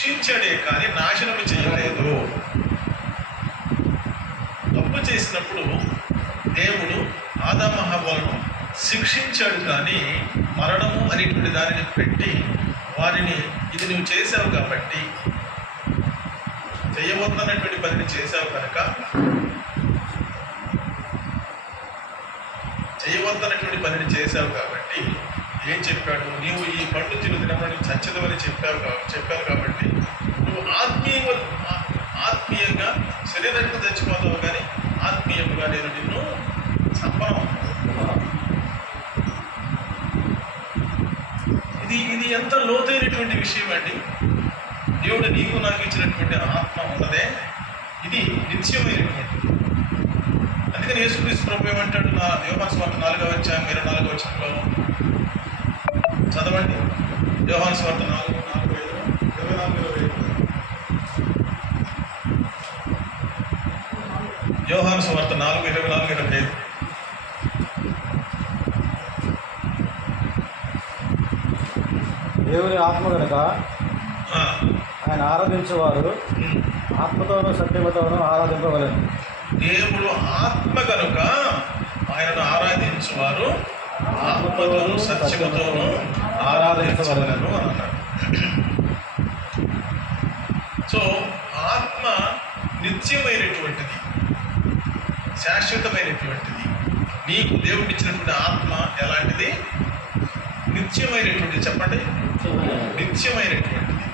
శిక్షించాడే కానీ నాశనము చేయలేదు. తప్పు చేసినప్పుడు దేవుడు ఆదాము హవ్వలను శిక్షించాడు కానీ మరణము అనేటువంటి దానిని పెట్టి వారిని ఇది నువ్వు చేసావు కాబట్టి, చేయవద్దన్నటువంటి పనిని చేసావు కనుక, చేయవద్దన్నటువంటి పనిని చేశావు కాబట్టి ఏం చెప్పాడు? నీవు ఈ పండు తినమని చచ్చదవని చెప్పాను కాబట్టి నువ్వు ఆత్మీయంగా శరీరంగా చచ్చిపోతావు కానీ ఆత్మీయంగా నేను నిన్ను చంపను. ఇది ఎంత లోతైనటువంటి విషయం అండి. దేవుడు నీకు నాకు ఇచ్చినటువంటి ఆత్మ ఉన్నదే ఇది నిత్యమైనటువంటి. అందుకని యేసుక్రీస్తు ప్రభు ఏమంటాడు? యోహాను సువార్త 4:24 చదవండి. యోహాను సువార్త 4:24-25. యోహాను సువార్త 4:24-25. దేవుని ఆత్మ కనుక ఆయన ఆరాధించేవారు ఆత్మతోనూ సత్యమతోనూ ఆరాధింపవలెను. దేవుడు ఆత్మ కనుక ఆయనను ఆరాధించేవారు ఆత్మతోనూ సత్యమతోనూ ఆరాధించవలెను అని అన్నాడు. సో ఆత్మ నిత్యమైనటువంటిది, శాశ్వతమైనటువంటిది. నీకు దేవుడు ఇచ్చినటువంటి ఆత్మ ఎలాంటిది? నిత్యమైనటువంటిది. చెప్పండి, నిత్యమైనటువంటిది.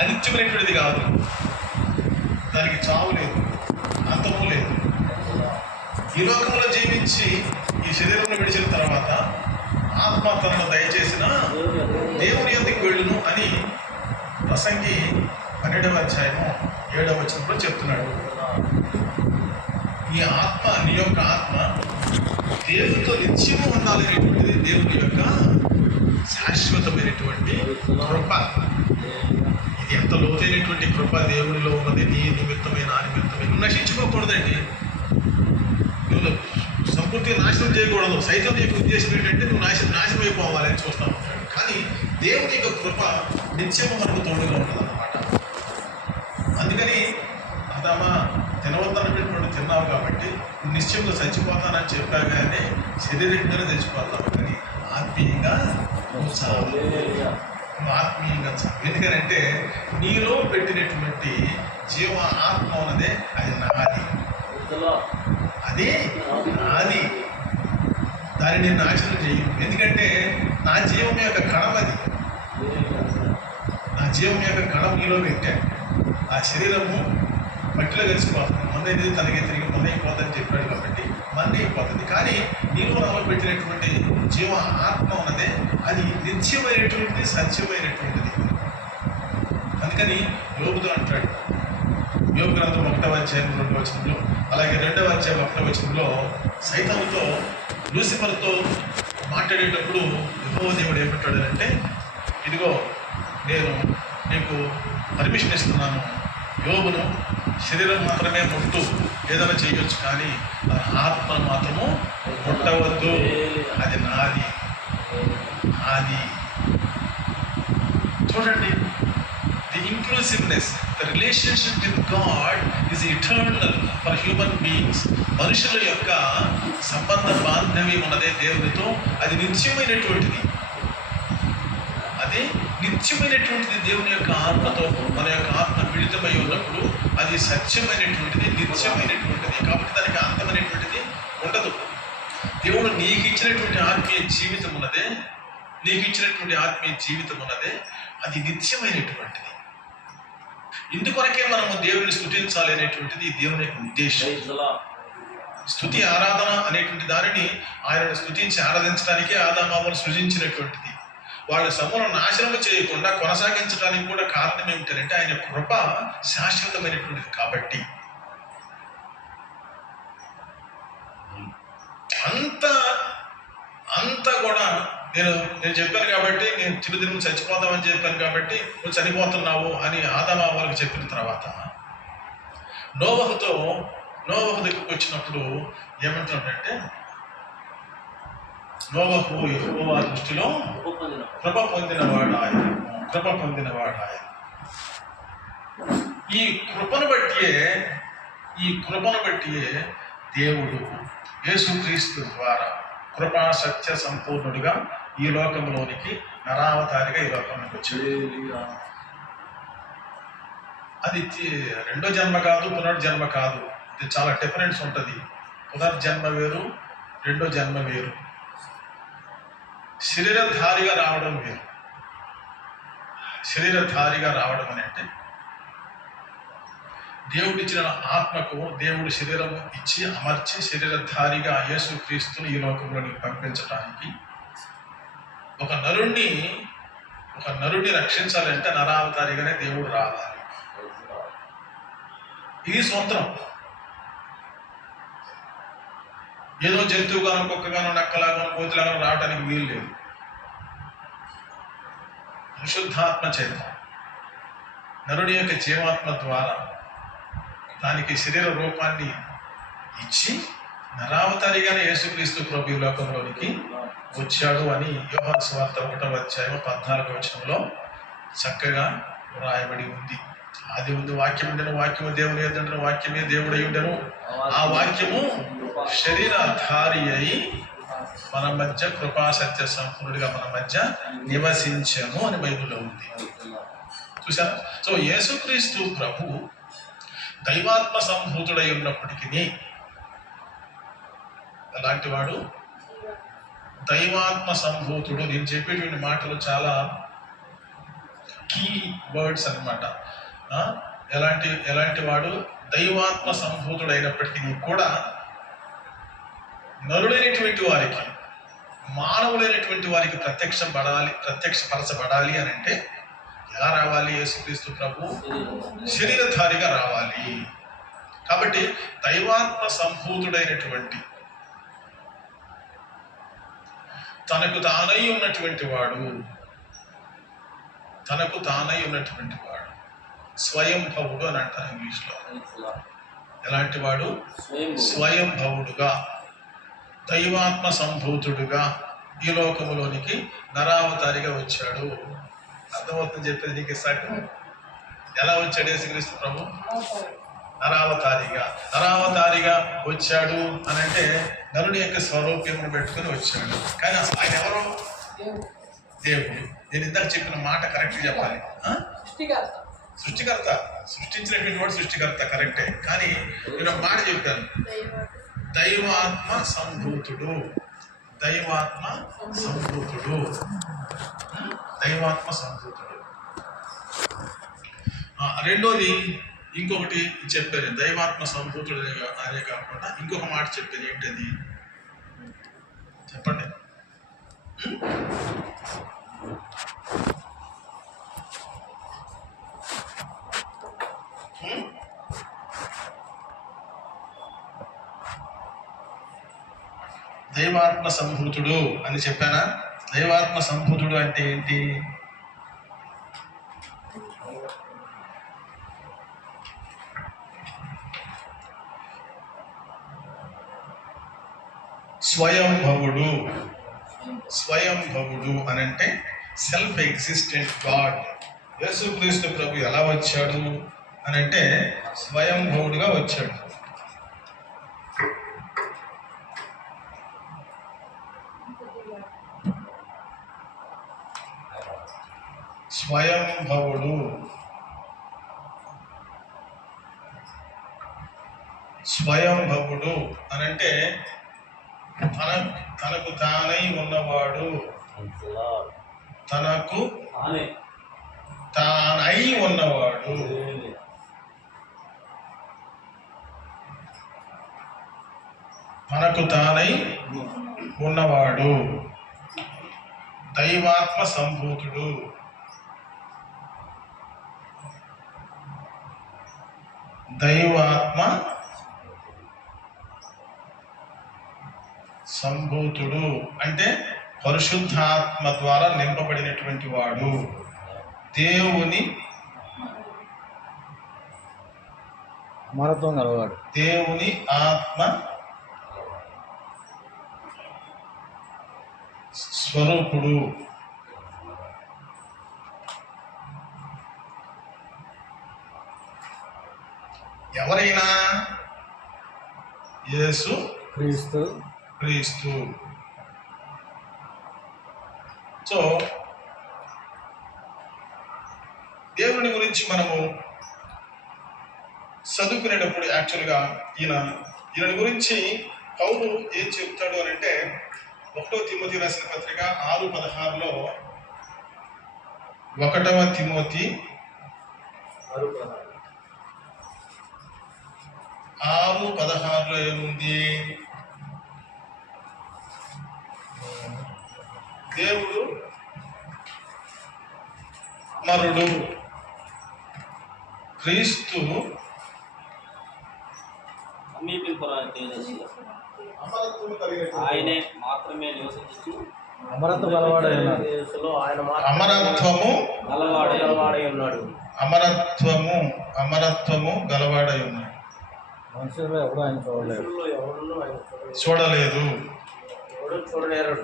అనిత్యమైనటువంటిది కాదు. దానికి చావు లేదు, అంతము లేదు. ఈ లోకంలో జీవించి ఈ శరీరంలో విడిచిన తర్వాత ఆత్మ తనను దయచేసిన దేవుని యొద్దకు వెళ్ళును అని ప్రసంగి 12:7 చెప్తున్నాడు. ఈ ఆత్మ, నీ యొక్క ఆత్మ దేవునితో నిత్యము ఉండాలనేటువంటిది దేవుని యొక్క శాశ్వతమైనటువంటి కృప. ఇది ఎంత లోతైనటువంటి కృప దేవునిలో ఉన్నది. నీ నిమిత్తమే నా నిమిత్తమే. నువ్వు నశించుకోకూడదండి. నువ్వు సంపూర్తిగా నాశనం చేయకూడదు. సైతం నీకు ఉద్దేశం ఏంటంటే నువ్వు నాశనం అయిపోవాలని చూస్తూ ఉంటాడు. కానీ దేవుని యొక్క కృప నిత్యము మనకు తోడుగా ఉంటుందన్నమాట. అందుకని అదమ్మా తినవద్దన్నటువంటి తిన్నావు కాబట్టి నువ్వు నిశ్చయంగా చచ్చిపోతానని చెప్పావు కానీ శరీరంగానే చచ్చిపోతావు, కానీ ఆత్మీయంగా చావు. ఆత్మీయంగా చావు. ఎందుకనంటే నీలో పెట్టినటువంటి జీవ ఆత్మ ఉన్నదే అది నాది, అది నాది. దాన్ని నేను నాశనం చేయను. ఎందుకంటే నా జీవం యొక్క కణం అది. నా జీవం యొక్క కణం నీలో పెట్టాను. ఆ శరీరము మట్టిలో కలిసిపోతుంది. మందైతే తనకి తిరిగి మంద అయిపోతుందని చెప్పాడు కాబట్టి మంద అయిపోతుంది. కానీ నీలో నాలో పెట్టినటువంటి జీవ ఆత్మ ఉన్నదే అది నిత్యమైనటువంటిది, సత్యమైనటువంటిది. అందుకని యోబుతో అంటాడు, యోబు గ్రంథం 1:2 అలాగే 2:1 సైతానుతో లూసిఫర్తో మాట్లాడేటప్పుడు యెహోవా దేవుడు ఏమంటాడంటే, ఇదిగో నేను నీకు పర్మిషన్ ఇస్తున్నాను, యోబును శరీరం మాత్రమే ముట్టు, ఏదైనా చేయొచ్చు, కానీ ఆత్మ మాత్రము ముట్టవద్దు, అది నాది. చూడండి, the inclusiveness, the relationship with God is eternal for human beings. మనుషుల యొక్క సంబంధ బాంధవ్యం ఉన్నదే దేవునితో, అది నిత్యమైనటువంటిది. అది నిత్యమైనటువంటిది. దేవుని యొక్క ఆత్మతో మన యొక్క ఆత్మ మిళితమై ఉన్నప్పుడు అది సత్యమైనటువంటిది, నిత్యమైనటువంటిది. కాబట్టి దానికి అంతమైనటువంటిది ఉండదు. దేవుడు నీకు ఇచ్చినటువంటి ఆత్మీయ జీవితం ఉన్నదే, అది నిత్యమైనటువంటిది. ఇందుకొరకే మనము దేవుని స్తుతించాలి అనేటువంటిది దేవుని యొక్క ఉద్దేశం. స్తుతి, ఆరాధన అనేటువంటి దానిని ఆయనను స్తుతించి ఆరాధించడానికే ఆదాము హవ్వను సృజించినటువంటిది. వాళ్ళ సమూహం నాశనం చేయకుండా కొనసాగించడానికి కూడా కారణం ఏమిటంటే ఆయన కృప శాశ్వతమైనటువంటిది. కాబట్టి అంత కూడా నేను చెప్పాను కాబట్టి, నేను చిరుదినం చచ్చిపోతామని చెప్పాను కాబట్టి నువ్వు చనిపోతున్నావు అని ఆదాము హవ్వలకు చెప్పిన తర్వాత నోవహు దగ్గరికి వచ్చినప్పుడు ఏమంటాడంటే, నోవహు యెహోవా దృష్టిలో కృప పొందినవాడు ఆయన. కృప పొందినవాడు ఆయన. ఈ కృపను బట్టియే దేవుడు యేసుక్రీస్తు ద్వారా కృపా సత్య సంపూర్ణుడిగా ఈ లోకంలోనికి నరావతారిగా ఈ లోకంలోకి వచ్చాడు. అది రెండో జన్మ కాదు, పునర్జన్మ కాదు. ఇది చాలా డిఫరెన్స్ ఉంటుంది. పునర్జన్మ వేరు, రెండో జన్మ వేరు. శరీరధారిగా రావడం వేరు. శరీరధారిగా రావడం అని అంటే దేవుడిచ్చిన ఆత్మకు దేవుడు శరీరం ఇచ్చి అమర్చి శరీరధారిగా యేసుక్రీస్తుని ఈ లోకంలోకి పంపించడానికి ఒక నరుణ్ణి రక్షించాలంటే నరావతారిగానే దేవుడు రావాలి. ఇది స్వంతం. ఏదో జంతువుగానో, కుక్కగానో, నక్కలాగానో, కోతిలాగానో రావడానికి వీలు లేదు. పరిశుద్ధాత్మ చేత నరుడి యొక్క జీవాత్మ ద్వారా దానికి శరీర రూపాన్ని ఇచ్చి నరావతారిగానే యేసుక్రీస్తు ప్రభు లోకంలోనికి వచ్చాడు అని యోహాను సువార్త 1వ అధ్యాయం 14వ వచనంలో చక్కగా వ్రాయబడి ఉంది. ఆది ముందు వాక్యం ఉండెను, వాక్యము దేవుని యొద్ద ఉండెను, వాక్యమే దేవుడై ఉండెను, ఆ వాక్యము శరీరధారి అయి మన మధ్య కృపా సత్య సంపూర్ణుడిగా మన మధ్య నివసించను అని బైబిల్లో ఉంది. చూసారా? సో యేసుక్రీస్తు ప్రభు దైవాత్మ సంభూతుడై ఉన్నప్పటికీ ఎలాంటి వాడు? దైవాత్మ సంభూతుడు. నేను చెప్పేటువంటి మాటలు చాలా కీ వర్డ్స్ అన్నమాట. ఎలాంటి వాడు? దైవాత్మ సంభూతుడు అయినప్పటికీ కూడా నరుడైనటువంటి వారికి, మానవులైనటువంటి వారికి ప్రత్యక్షపరచబడాలి అని అంటే ఎలా రావాలి? యేసుక్రీస్తు ప్రభు శరీరధారిగా రావాలి. కాబట్టి దైవాత్మ సంభూతుడైనటువంటి, తనకు తానై ఉన్నటువంటి వాడు స్వయంభవుడు అని అంటారు ఇంగ్లీష్లో. ఎలాంటి వాడు? స్వయంభవుడుగా, దైవాత్మ సంభూతుడుగా ఈ లోకములోనికి నరావతారిగా వచ్చాడు. అర్థమవుతుంది చెప్పేది నీకు ఇస్తాడు. ఎలా వచ్చాడు యేసుక్రీస్తు ప్రభు? నరావతారిగా వచ్చాడు అని అంటే నరుని యొక్క స్వరూప్యమును పెట్టుకుని వచ్చాడు. కానీ అసలు ఆయన ఎవరు? దేవుడు. నేను ఇందాక చెప్పిన మాట కరెక్ట్ చెప్పాలి. సృష్టికర్త. సృష్టించినటువంటి వాడు సృష్టికర్త, కరెక్టే. కానీ నేను మాట చెప్పాను, దైవాత్మ సంభూతుడు. రెండోది ఇంకొకటి చెప్పారు, దైవాత్మ సంభూతుడు అనే కాకుండా ఇంకొక మాట చెప్పారు. ఏంటది చెప్పండి? దైవాత్మ సంభూతుడు అని చెప్పానా? దైవాత్మ సంభూతుడు అంటే ఏంటి? స్వయంభవుడు అని అంటే సెల్ఫ్ ఎగ్జిస్టెంట్ గాడ్. యేసుక్రీస్తు ప్రభు ఎలా వచ్చాడు అని అంటే స్వయంభవుడుగా వచ్చాడు. స్వయంభవుడు అని అంటే తనకు తానై ఉన్నవాడు. తనకు తానై ఉన్నవాడు. తనకు తానై ఉన్నవాడు. దైవాత్మ సంభూతుడు. దైవాత్మ సంభూతుడు అంటే పరిశుద్ధాత్మ ద్వారా నింపబడినటువంటి వాడు. దేవుని అమరత్వం గలవాడు. దేవుని ఆత్మ స్వరూపుడు. ఎవరైనా యేసు క్రీస్తు క్రీస్తు. సో దేవుని గురించి మనము చదువుకునేటప్పుడు యాక్చువల్గా ఈయన గురించి పౌలు ఏం చెప్తాడు అని అంటే 1 తిమోతి రాసిన పత్రిక 6:16లో 1 తిమోతి 6:16లో ఏముంది? దేవుడు అమరుడు, క్రీస్తు అమరత్వము కలిగినటువంటి ఆయనే మాత్రమే నివసించు అమరత్వ గలవాడై ఉన్నాడు. అమరత్వము గలవాడై ఉన్నాడు. మనుషుల్లో ఎవడో ఆయన చూడలేదు, చూడలేరు.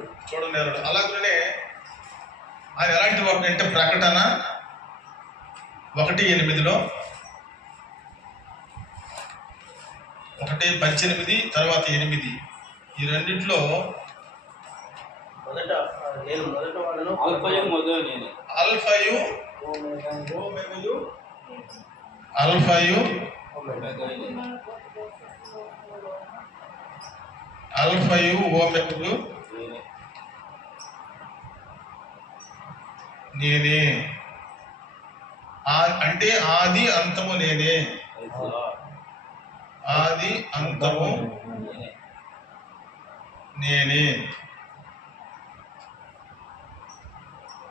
అలాగనే ఆయన ఎలాంటి వాడు అంటే ప్రకటన 1:8లో 1:18 తర్వాత 8 ఈ రెండిట్లో అల్ఫయు ఓమెగులు నేనే, అంటే ఆది అంతము నేనే. ఆది అంతము నేనే.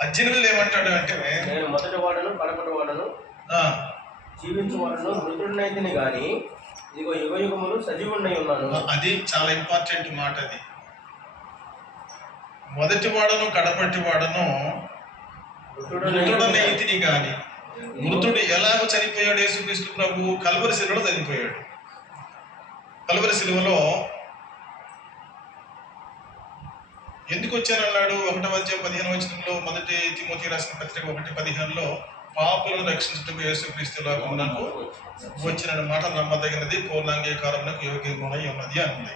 18 ఏమంటాడు అంటే నేను మొదటి వాడను కడపటి వాడను జీవించు వాడను మృతుడినైతిని గాని ఇదిగో యుగ యుగములు సజీవుడై ఉన్నాను. అది చాలా ఇంపార్టెంట్ మాట. అది మొదటి వాడను కడపటి వాడను మృతుడనైతిని గాని. మృతుడు ఎలాగో చనిపోయాడు యేసుక్రీస్తు ప్రభు? కల్వరి శిలువలో చనిపోయాడు. కల్వరి శిలువలో ఎందుకు వచ్చానన్నాడు? 1:15 మొదటి తిమోతి రాసిన పత్రిక 1:15లో పాపులను రక్షించటకు యేసుక్రీస్తు లోకమునకు వచ్చిన మాట నమ్మదగినది, పూర్ణాంగీకారమునకు యోగ్యమై ఉన్నది అన్నది.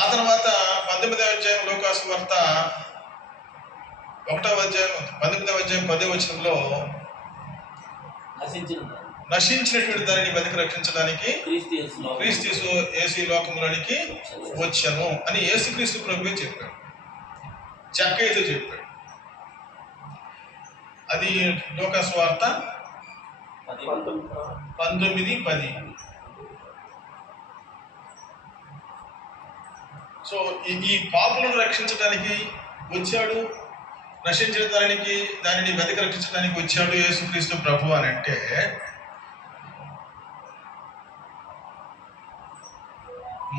ఆ తర్వాత 19వ అధ్యాయం లూకాసు వార్త 10వ నశించినటువంటి దానిని వెతికి రక్షించడానికి క్రీస్తు యేసు లోకములోనికి వచ్చాను అని యేసుక్రీస్తు ప్రభువే చెప్పాడు. చక్కయితో చెప్పాడు. అది లూకాసు వార్త 19:10. సో ఈ పాపులను రక్షించడానికి వచ్చాడు, నశించడానికి దానిని వెతికి రక్షించడానికి వచ్చాడు యేసుక్రీస్తు ప్రభు అని అంటే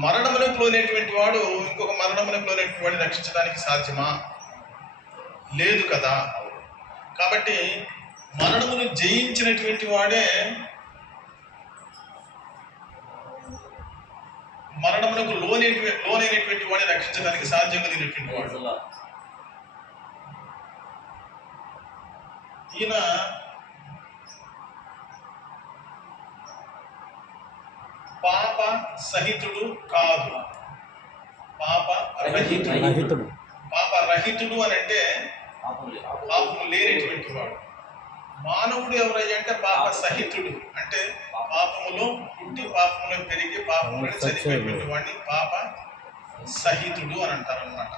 మరణమునకు లోనేటువంటి వాడు ఇంకొక మరణమునకు లోనేటువంటి వాడిని రక్షించడానికి సాధ్యమా? లేదు కదా. కాబట్టి మరణమును జయించినటువంటి వాడే మరణమునకు లోనైనటువంటి వాడిని రక్షించడానికి సాధ్యం కలిగినటువంటి వాడు. ఈయన పాప సహితుడు కాదు, పాప రహితుడు. పాప రహితుడు అని అంటే పాపము లేనటువంటి వాడు. మానవుడు ఎవరయ్యా అంటే పాప సహితుడు, అంటే పాపములో పుట్టి పాపములో పెరిగి పాపములో చనిపోయినటువంటి వాడిని పాప సహితుడు అని అంటారు అన్నమాట.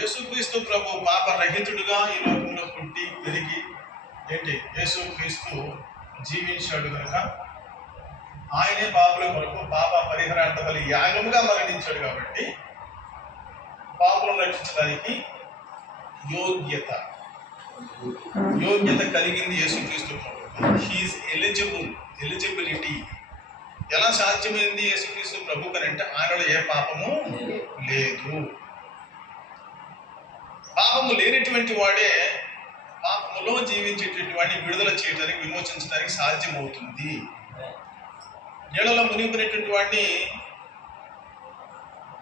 యేసుక్రీస్తు ప్రభు పాప రహితుడుగా ఈ లోకంలో పుట్టి పెరిగి యేసుక్రీస్తు జీవించాడు కనుక ఆయనే పాపుల కొరకు పాప పరిహారార్థ బలి యాగముగా మరణించాడు. కాబట్టి పాపులను రక్షించడానికి యోగ్యత కలిగింది యేసుక్రీస్తు ప్రభు. He's eligibility. ఎలా సాధ్యమైంది యేసుక్రీస్తు ప్రభు కనంటే ఆయనలో ఏ పాపము లేదు. పాపము లేనటువంటి వాడే పాపములో జీవించేటువంటి వాడిని విడుదల చేయడానికి, విమోచించడానికి సాధ్యమవుతుంది. నీళ్ళలో మునిగిపోయినటువంటి వాడిని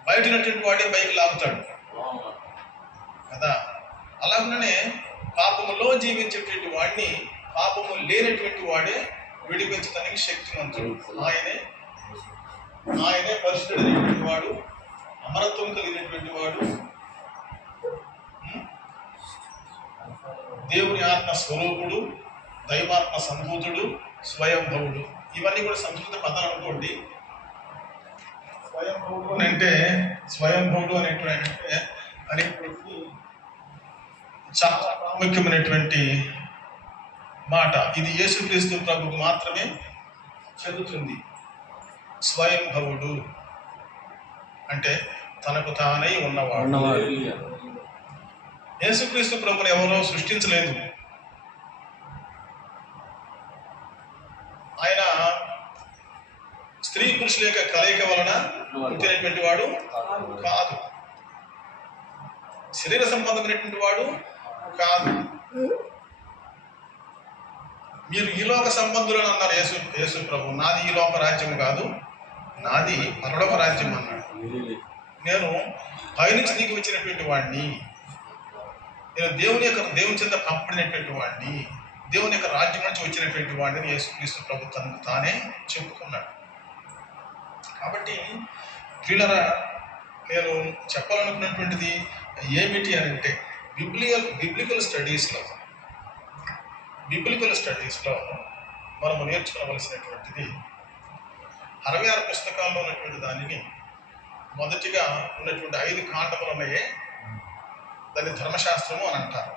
బయటటువంటి వాడే పైకి లాగుతాడు కదా. అలాగనే పాపములో జీవించేటువంటి వాడిని పాపము లేనటువంటి వాడే విడిపించడానికి శక్తివంతుడు. ఆయనే పరిశుద్ధుడైనటువంటి వాడు, అమరత్వం కలిగినటువంటి వాడు, దేవుని ఆత్మ స్వరూపుడు, దైవాత్మ సంభూతుడు, స్వయంభవుడు. ఇవన్నీ కూడా సంస్కృత పదాలు అనుకోండి. స్వయంభవుడు అనేటువంటి చాలా ప్రాముఖ్యమైనటువంటి మాట. ఇది యేసుక్రీస్తు ప్రభువుకు మాత్రమే చెందుతుంది. స్వయంభవుడు అంటే తనకు తానై ఉన్నవాడు. యేసుక్రీస్తు ప్రభువుని ఎవరో సృష్టించలేదు. ఆయన స్త్రీ పురుషుల యొక్క కలయిక వలన పుట్టినటువంటి వాడు కాదు. శరీర సంబంధమైనటువంటి వాడు కాదు. మీరు ఈ లోక సంబంధులను అన్నారు యేసు ప్రభు. నాది ఈ లోక రాజ్యం కాదు, నాది పరలోక రాజ్యం అన్నాడు. నేను పైనుంచి దిగి వచ్చినటువంటి వాడిని, నేను దేవుని చెంత పంపడినటువంటి వాడిని, దేవుని యొక్క రాజ్యం నుంచి వచ్చినటువంటి వాడిని యేసుక్రీస్తు ప్రభు తనకు తానే చెప్పుకున్నాడు. కాబట్టి ప్రియులారా, నేను చెప్పాలనుకున్నటువంటిది ఏమిటి అని అంటే, బిబ్లికల్ స్టడీస్లో మనము నేర్చుకోవలసినటువంటిది 66 పుస్తకాల్లో ఉన్నటువంటి దానిని మొదటిగా ఉన్నటువంటి 5 కాండములు ఉన్నాయే, దాన్ని ధర్మశాస్త్రము అని అంటారు.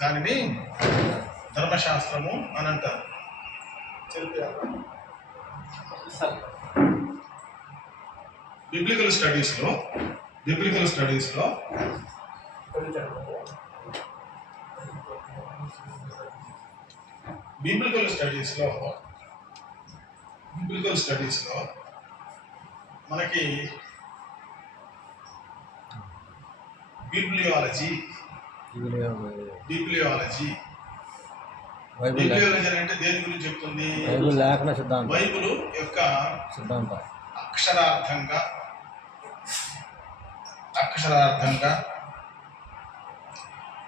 దానిని ధర్మశాస్త్రము అని అంటారు. బిబ్లికల్ స్టడీస్లో మనకి బిబ్లియాలజీ అంటే దేని గురించి చెప్తుంది? బైబిల్ యొక్క సిద్ధాంతం అక్షరార్థంగా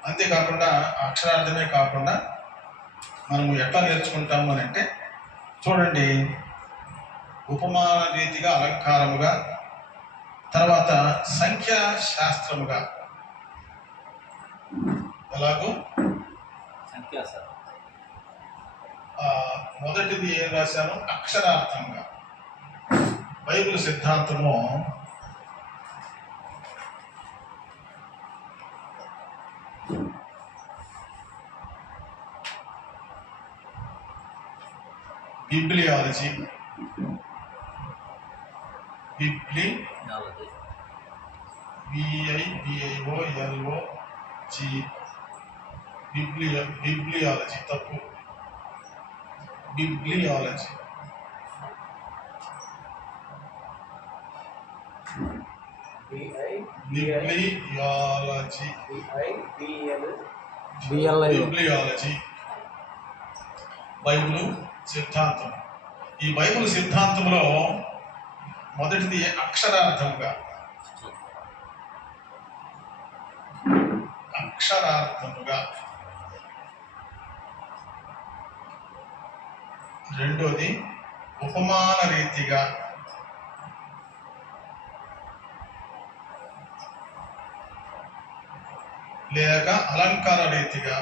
అంతేకాకుండా అక్షరార్థమే కాకుండా మనము ఎట్లా నేర్చుకుంటాము అని అంటే, చూడండి, ఉపమాన రీతిగా, అలంకారముగా, తర్వాత సంఖ్యాశాస్త్రముగా. ఎలాగో మొదటిది ఏం రాశాను? అక్షరార్థంగా. బైబిల్ సిద్ధాంతము బిబ్లియాలజీ బిబ్లియాలజీ తప్పు. బిబ్లియాలజీ బైబిల్ సిద్ధాంతం. ఈ బైబిల్ సిద్ధాంతంలో మొదటిది అక్షరార్థముగా. రెండోది ఉపమాన రీతిగా. లేక అలంకార రీతిగా.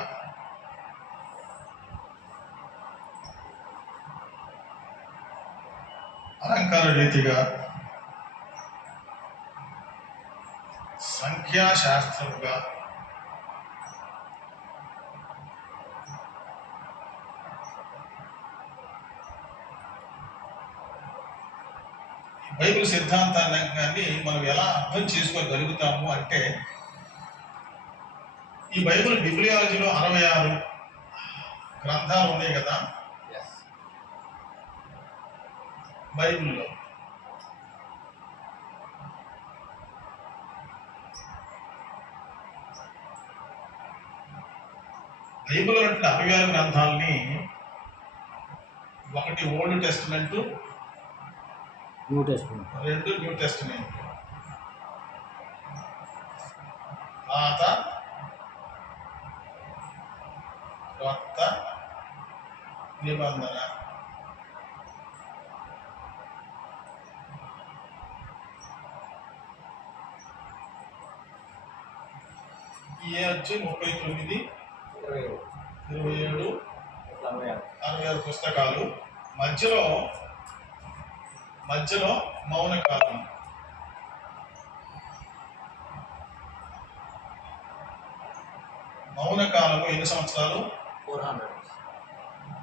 సంఖ్యాశాస్త్రముగా. బైబిల్ సిద్ధాంతాన్ని మనం ఎలా అర్థం చేసుకోగలుగుతాము అంటే, ఈ బైబిల్ బిబ్లియాలజీలో 66 గ్రంథాలు ఉన్నాయి కదా బైబిల్లో. బైబిల్ అంటే 66 గ్రంథాలని, ఒకటి ఓల్డ్ టెస్టిమెంట్, 2 న్యూ టెస్టిమెంట్. పాత కొత్త నిబంధన. ఏ వచ్చి 39, 27, 66 పుస్తకాలు. మధ్యలో మౌన కాలం. మౌన కాలము ఎన్ని సంవత్సరాలు?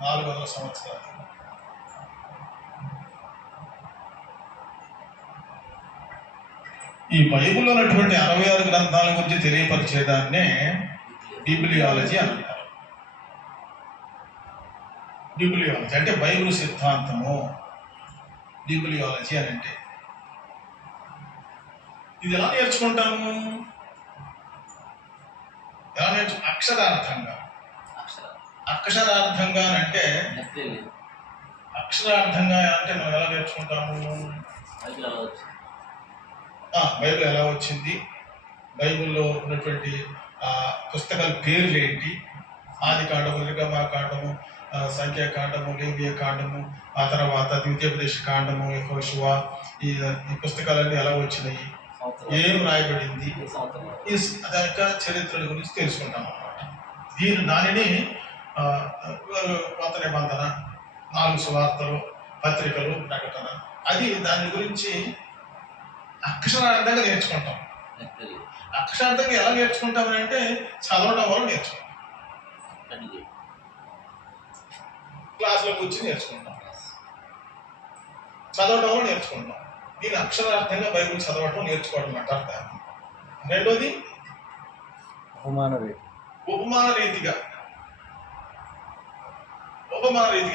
400 సంవత్సరాలు. ఈ బైబిల్లో ఉన్నటువంటి 66 గ్రంథాల గురించి తెలియపరిచేదాన్నే బిబ్లియాలజీ అంటారు. బిబ్లియాలజీ అంటే బైబిల్ సిద్ధాంతము. బిబ్లియాలజీ అని అంటే ఇది ఎలా నేర్చుకుంటాము? ఎలా అక్షరార్థంగా. అక్షరార్థంగా అంటే మనం ఎలా నేర్చుకుంటాము? బైబిల్ ఎలా వచ్చింది, బైబిల్లో ఉన్నటువంటి పుస్తకాల పేర్లు ఏంటి, ఆది కాండము, నిర్గమాకాండము, సంఖ్యాకాండము, లేవియకాండము, ఆ తర్వాత ద్వితీయోపదేశ కాండము, యెహోషువ, ఈ పుస్తకాలన్నీ ఎలా వచ్చినాయి, ఏం రాయబడింది, ఈ యొక్క చరిత్రల గురించి తెలుసుకుంటాం అన్నమాట. దానిని కొత్త నిబంధన, 4 సువార్తలు, పత్రికలు, ప్రకటన, అది దాని గురించి అక్షరార్థంగా నేర్చుకుంటాం. అక్షరార్థంగా ఎలా నేర్చుకుంటామని అంటే చదవడం వల్ల నేర్చుకుంటాం. క్లాసులో కూర్చొని నేర్చుకుంటాం, చదవడం వల్ల నేర్చుకుంటాం. దీని అక్షరార్థంగా బైబిల్ చదవటం నేర్చుకోవడం అంటారు. రెండోది ఉపమాన రీతిగా.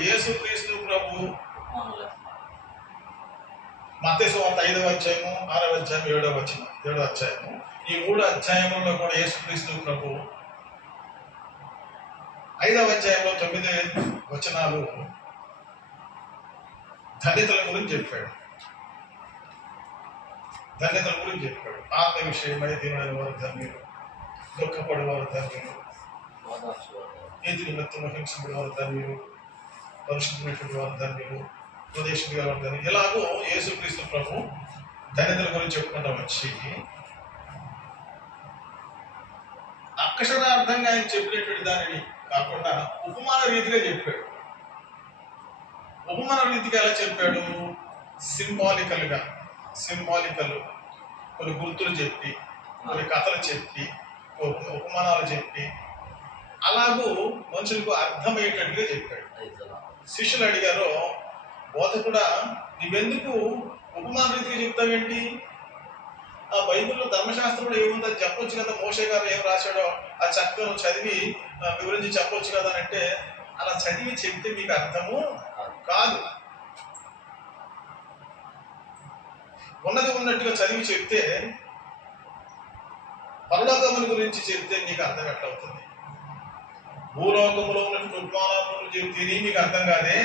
యేసుక్రీస్తు ప్రభు మత్తయి సువార్త 5వ అధ్యాయము, 6వ అధ్యాయం, 7వ అధ్యాయము, ఈ 3 అధ్యాయములలో కూడా యేసుక్రీస్తు ప్రభు 5వ అధ్యాయంలో 9 వచనాలు ధన్యతల గురించి చెప్పాడు. ఆత్మ విషయమై దీనులైన వారు ధన్యులు, దుఃఖపడే వారు ధన్యులు, నీతి నిమిత్తము హింసించే వారు ధన్యులు, పరిశుద్ధమైనటువంటి వారు ధన్యులు, ఉపదేశించే వారు ధన్యులు. ఇలాగూ యేసుక్రీస్తు ప్రభు ధన్యతల గురించి చెప్పుకుంటూ వచ్చి అక్షరార్థంగా ఆయన చెప్పినటువంటి దానిని కాకుండా ఉపమాన రీతిగా చెప్పాడు. ఉపమాన రీతిగా ఎలా చెప్పాడు? సింబాలికల్ కొన్ని గుర్తులు చెప్పి, కొన్ని కథలు చెప్పి, ఉపమానాలు చెప్పి, అలాగూ మనుషులకు అర్థమయ్యేటట్టుగా చెప్పాడు. శిష్యులు అడిగారు, బోధకుడా, నువ్వెందుకు ఉపమాన రీతిగా చెప్తావేంటి? ఆ బైబిల్లో ధర్మశాస్త్రంలో ఏముందో అది చెప్పొచ్చు కదా, మోషే గారు ఏం రాశాడో ఆ చక్కగా చదివి వివరించి చెప్పొచ్చు కదా అని అంటే, అలా చదివి చెప్తే మీకు అర్థము కాదు. ఉన్నది ఉన్నట్టుగా చదివి చెప్తే, పరలోకముల గురించి చెప్తే మీకు అర్థం ఎట్లవుతుంది? భూలోకంలో ఉన్నటువంటి ఉపమానములు చెప్తే మీకు అర్థం కాదే.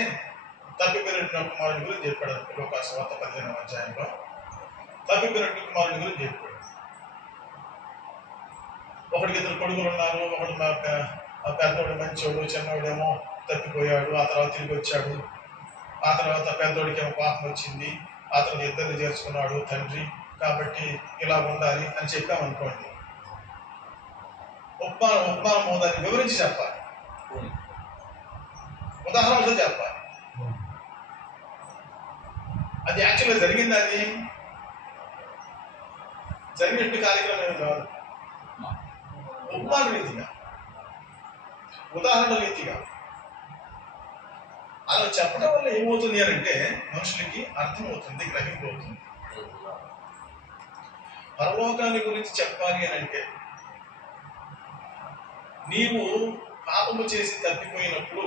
తప్పిపోయినటువంటి కుమారుడి గురించి చెప్పాడు. లోకాసు సువార్త 15వ అధ్యాయంలో తప్పిపోయినటువంటి కుమారుడి గురించి చెప్పాడు. ఒకడికి 2 కొడుకులు ఉన్నారు. ఒకడు పెద్దోడు మంచోడు, చిన్నోడేమో తప్పిపోయాడు, ఆ తర్వాత తిరిగి వచ్చాడు. ఆ తర్వాత పెద్దోడికి ఏమో పాపం వచ్చింది, ఆ తర్వాత 2 చేర్చుకున్నాడు తండ్రి, కాబట్టి ఇలా ఉండాలి అని చెప్పామనుకోండి. ఉపమానము దాన్ని వివరించి చెప్పాలి, ఉదాహరణతో చెప్పాలి. అది యాక్చువల్గా జరిగింది, అది జరిగినట్టు కార్యక్రమం ఏమి కాదు. ఉపమాన రీతిగా, ఉదాహరణ రీతిగా అలా చెప్పడం వల్ల ఏమవుతుంది అని అంటే మనుషులకి అర్థమవుతుంది, గ్రహింపు అవుతుంది. పరలోకాన్ని గురించి చెప్పాలి అని అంటే, నీవు పాపము చేసి తప్పిపోయినప్పుడు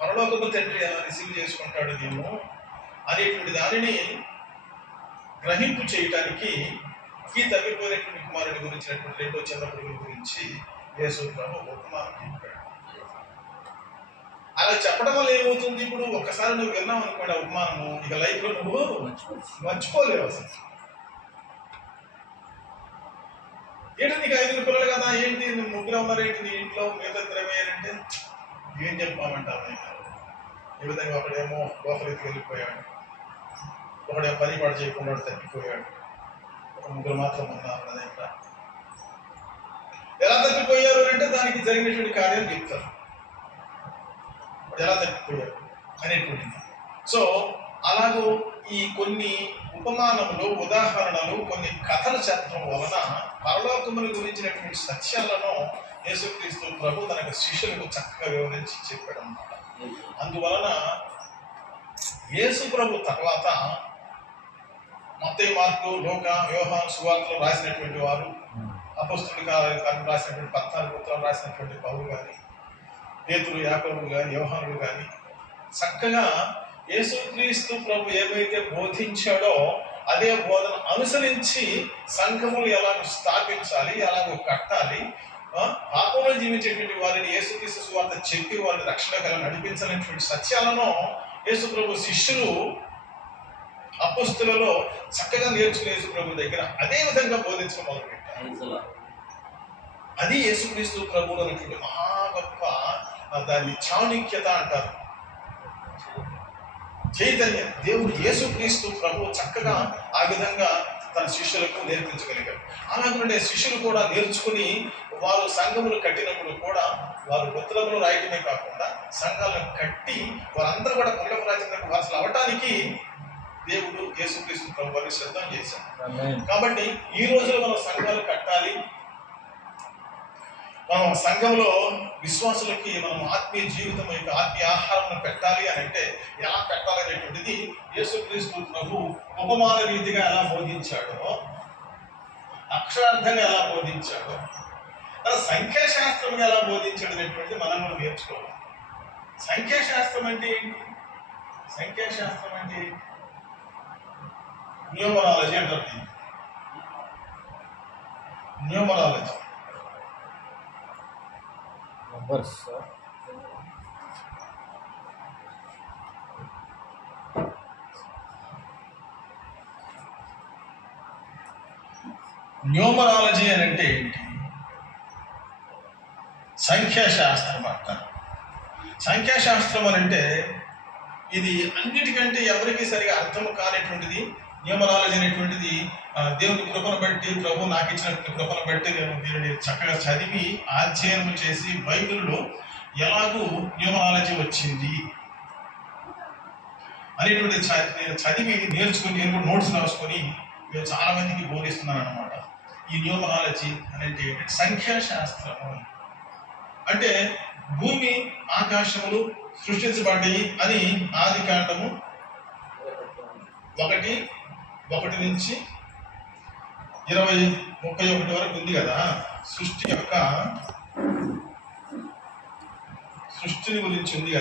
పరలోకపు తండ్రి ఎలా రిసీవ్ చేసుకుంటాడు నేను అనేటువంటి దానిని గ్రహింపు చేయటానికి ఈ తప్పిపోయినటువంటి కుమారుడి గురించినటువంటి 2 చిన్నప్పుడు గురించి యేసు ప్రభు ఉపమానం చెప్పాడు. అలా చెప్పడం వల్ల ఏమవుతుంది? ఇప్పుడు ఒక్కసారి నువ్వు విన్నావు అనుకోండి ఆ ఉపమానము, ఇక లైఫ్ లో నువ్వు మర్చిపోలేవు అసలు. ఏంటి నీకు 5 పిల్లలు కదా, ఏంటి నువ్వు 3 ఉన్నారు, ఏంటి నీ ఇంట్లో మిగతా 20 అంటే ఏం చెప్పామంటారు? ఈ విధంగా ఒకడేమో లోపలికి వెళ్ళిపోయాడు, ఒకడేమో పని పాటు చేయకుండా తప్పిపోయాడు, ఒక ముగ్గురు మాత్రం ఉన్నారు. అదేంట ఎలా తప్పిపోయారు అంటే దానికి జరిగినటువంటి కార్యాలు చెప్తారు, ఎలా తప్పిపోయారు అనేటువంటిది. సో అలాగూ ఈ కొన్ని ఉపమానములు, ఉదాహరణలు, కొన్ని కథలు చెప్పడం వలన పరలోకమును గురించినటువంటి సత్యాలను యేసుక్రీస్తు ప్రభు తన శిష్యులకు చక్కగా వివరించి చెప్పాడు అన్నమాట. అందువలన యేసు ప్రభు తర్వాత మత్తయి, మార్కు, లూకా, యోహాను సువార్తలు రాసినటువంటి వారు, అపొస్తలుల కార్యం రాసినటువంటి 14 పుస్తకాలు రాసినటువంటి పౌలు కానీ, పేతురు, యాకోబు కానీ, యోహానుడు కానీ చక్కగా యేసుక్రీస్తు ప్రభు ఏమైతే బోధించాడో అదే బోధన అనుసరించి సంఘములు ఎలాగో స్థాపించాలి, ఎలాగో కట్టాలి, పాపంలో జీవించేటువంటి వారిని యేసుక్రీస్తు సువార్త చెప్పి వారిని రక్షణగా నడిపించాలనేటువంటి సత్యాలను యేసు ప్రభు శిష్యులు అపొస్తలులలో చక్కగా నేర్చుకునే యేసు ప్రభు దగ్గర అదే విధంగా బోధించడం మొదలుపెట్టారు. అది యేసుక్రీస్తు ప్రభు అనేటువంటి మహా గొప్ప, దాన్ని చాణక్యత అంటారు, చైతన్యం. దేవుడు యేసుక్రీస్తు ప్రభు చక్కగా ఆ విధంగా తన శిష్యులకు నేర్పించగలిగారు. అలాగే శిష్యులు కూడా నేర్చుకుని వారు సంఘములు కట్టినప్పుడు కూడా వారు ఉత్తరములు రాయటమే కాకుండా సంఘాలను కట్టి వారందరూ కూడా పరలోక రాజ్యానికి వారసులు అవటానికి దేవుడు యేసుక్రీస్తు ప్రభు వారిని సిద్ధం చేశాడు. కాబట్టి ఈ రోజులో మనం సంఘాలు కట్టాలి, మనం సంఘంలో విశ్వాసులకి మనం ఆత్మీయ జీవితం యొక్క ఆత్మీయ ఆహారం పెట్టాలి అని అంటే ఎలా పెట్టాలి అనేటువంటిది యేసుక్రీస్తు ప్రభు ఉపమాన రీతిగా ఎలా బోధించాడో, అక్షరార్థంగా ఎలా బోధించాడో, సంఖ్యాశాస్త్రంగా ఎలా బోధించాడు అనేటువంటిది మనం నేర్చుకోవాలి. సంఖ్యాశాస్త్రం అంటే ఏంటి? సంఖ్యాశాస్త్రం అంటే న్యూమరాలజీ అంటారు. Numerology numbers. న్యూమరాలజీ అని అంటే ఏంటి? సంఖ్యాశాస్త్రం అంటారు. సంఖ్యాశాస్త్రం అని అంటే ఇది అన్నిటికంటే ఎవరికి సరిగా అర్థం కానిటువంటిది. న్యూమరాలజీ అనేటువంటిది దేవుని కృపను బట్టి, ప్రభు నాకు ఇచ్చినటువంటి కృపను బట్టి నేను దీనిని చక్కగా చదివి అధ్యయనం చేసి బైబిల్లో ఎలాగూ న్యూమరాలజీ వచ్చింది అనేటువంటి నేను చదివి నేర్చుకుని, నేను కూడా నోట్స్ రాసుకొని నేను చాలా మందికి బోధిస్తున్నాను అన్నమాట. ఈ న్యూమరాలజీ అనేది సంఖ్యాశాస్త్రము అంటే భూమి ఆకాశములు సృష్టించబడ్డాయి అని ఆది కాండము 1 నుంచి 20-31 వరకు ఉంది కదా. సృష్టిని గురించి ఉంది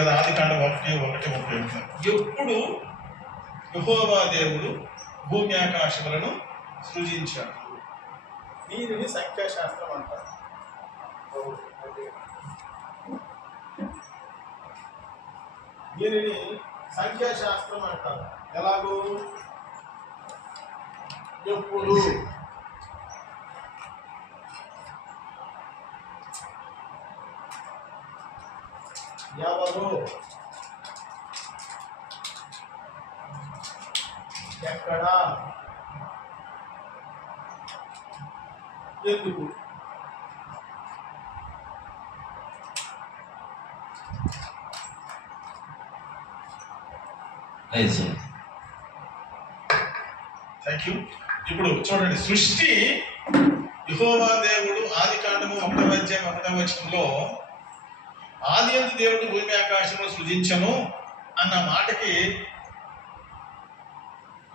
కదా ఆది కాండం 1:31. ఎప్పుడు యెహోవా దేవుడు భూమి ఆకాశములను సృజించాడు. దీనిని సంఖ్యాశాస్త్రం అంటారు. దీనిని సంఖ్యాశాస్త్రం అంటారు. ఎలాగూ ఎప్పుడు ఎవరు ఎక్కడ ఎందుకు థ్యాంక్ యూ. ఇప్పుడు చూడండి, సృష్టి యెహోవా దేవుడు ఆది కాండము 1:1 ఆది యందు దేవుడు భూమి ఆకాశము సృజించను అన్న మాటకి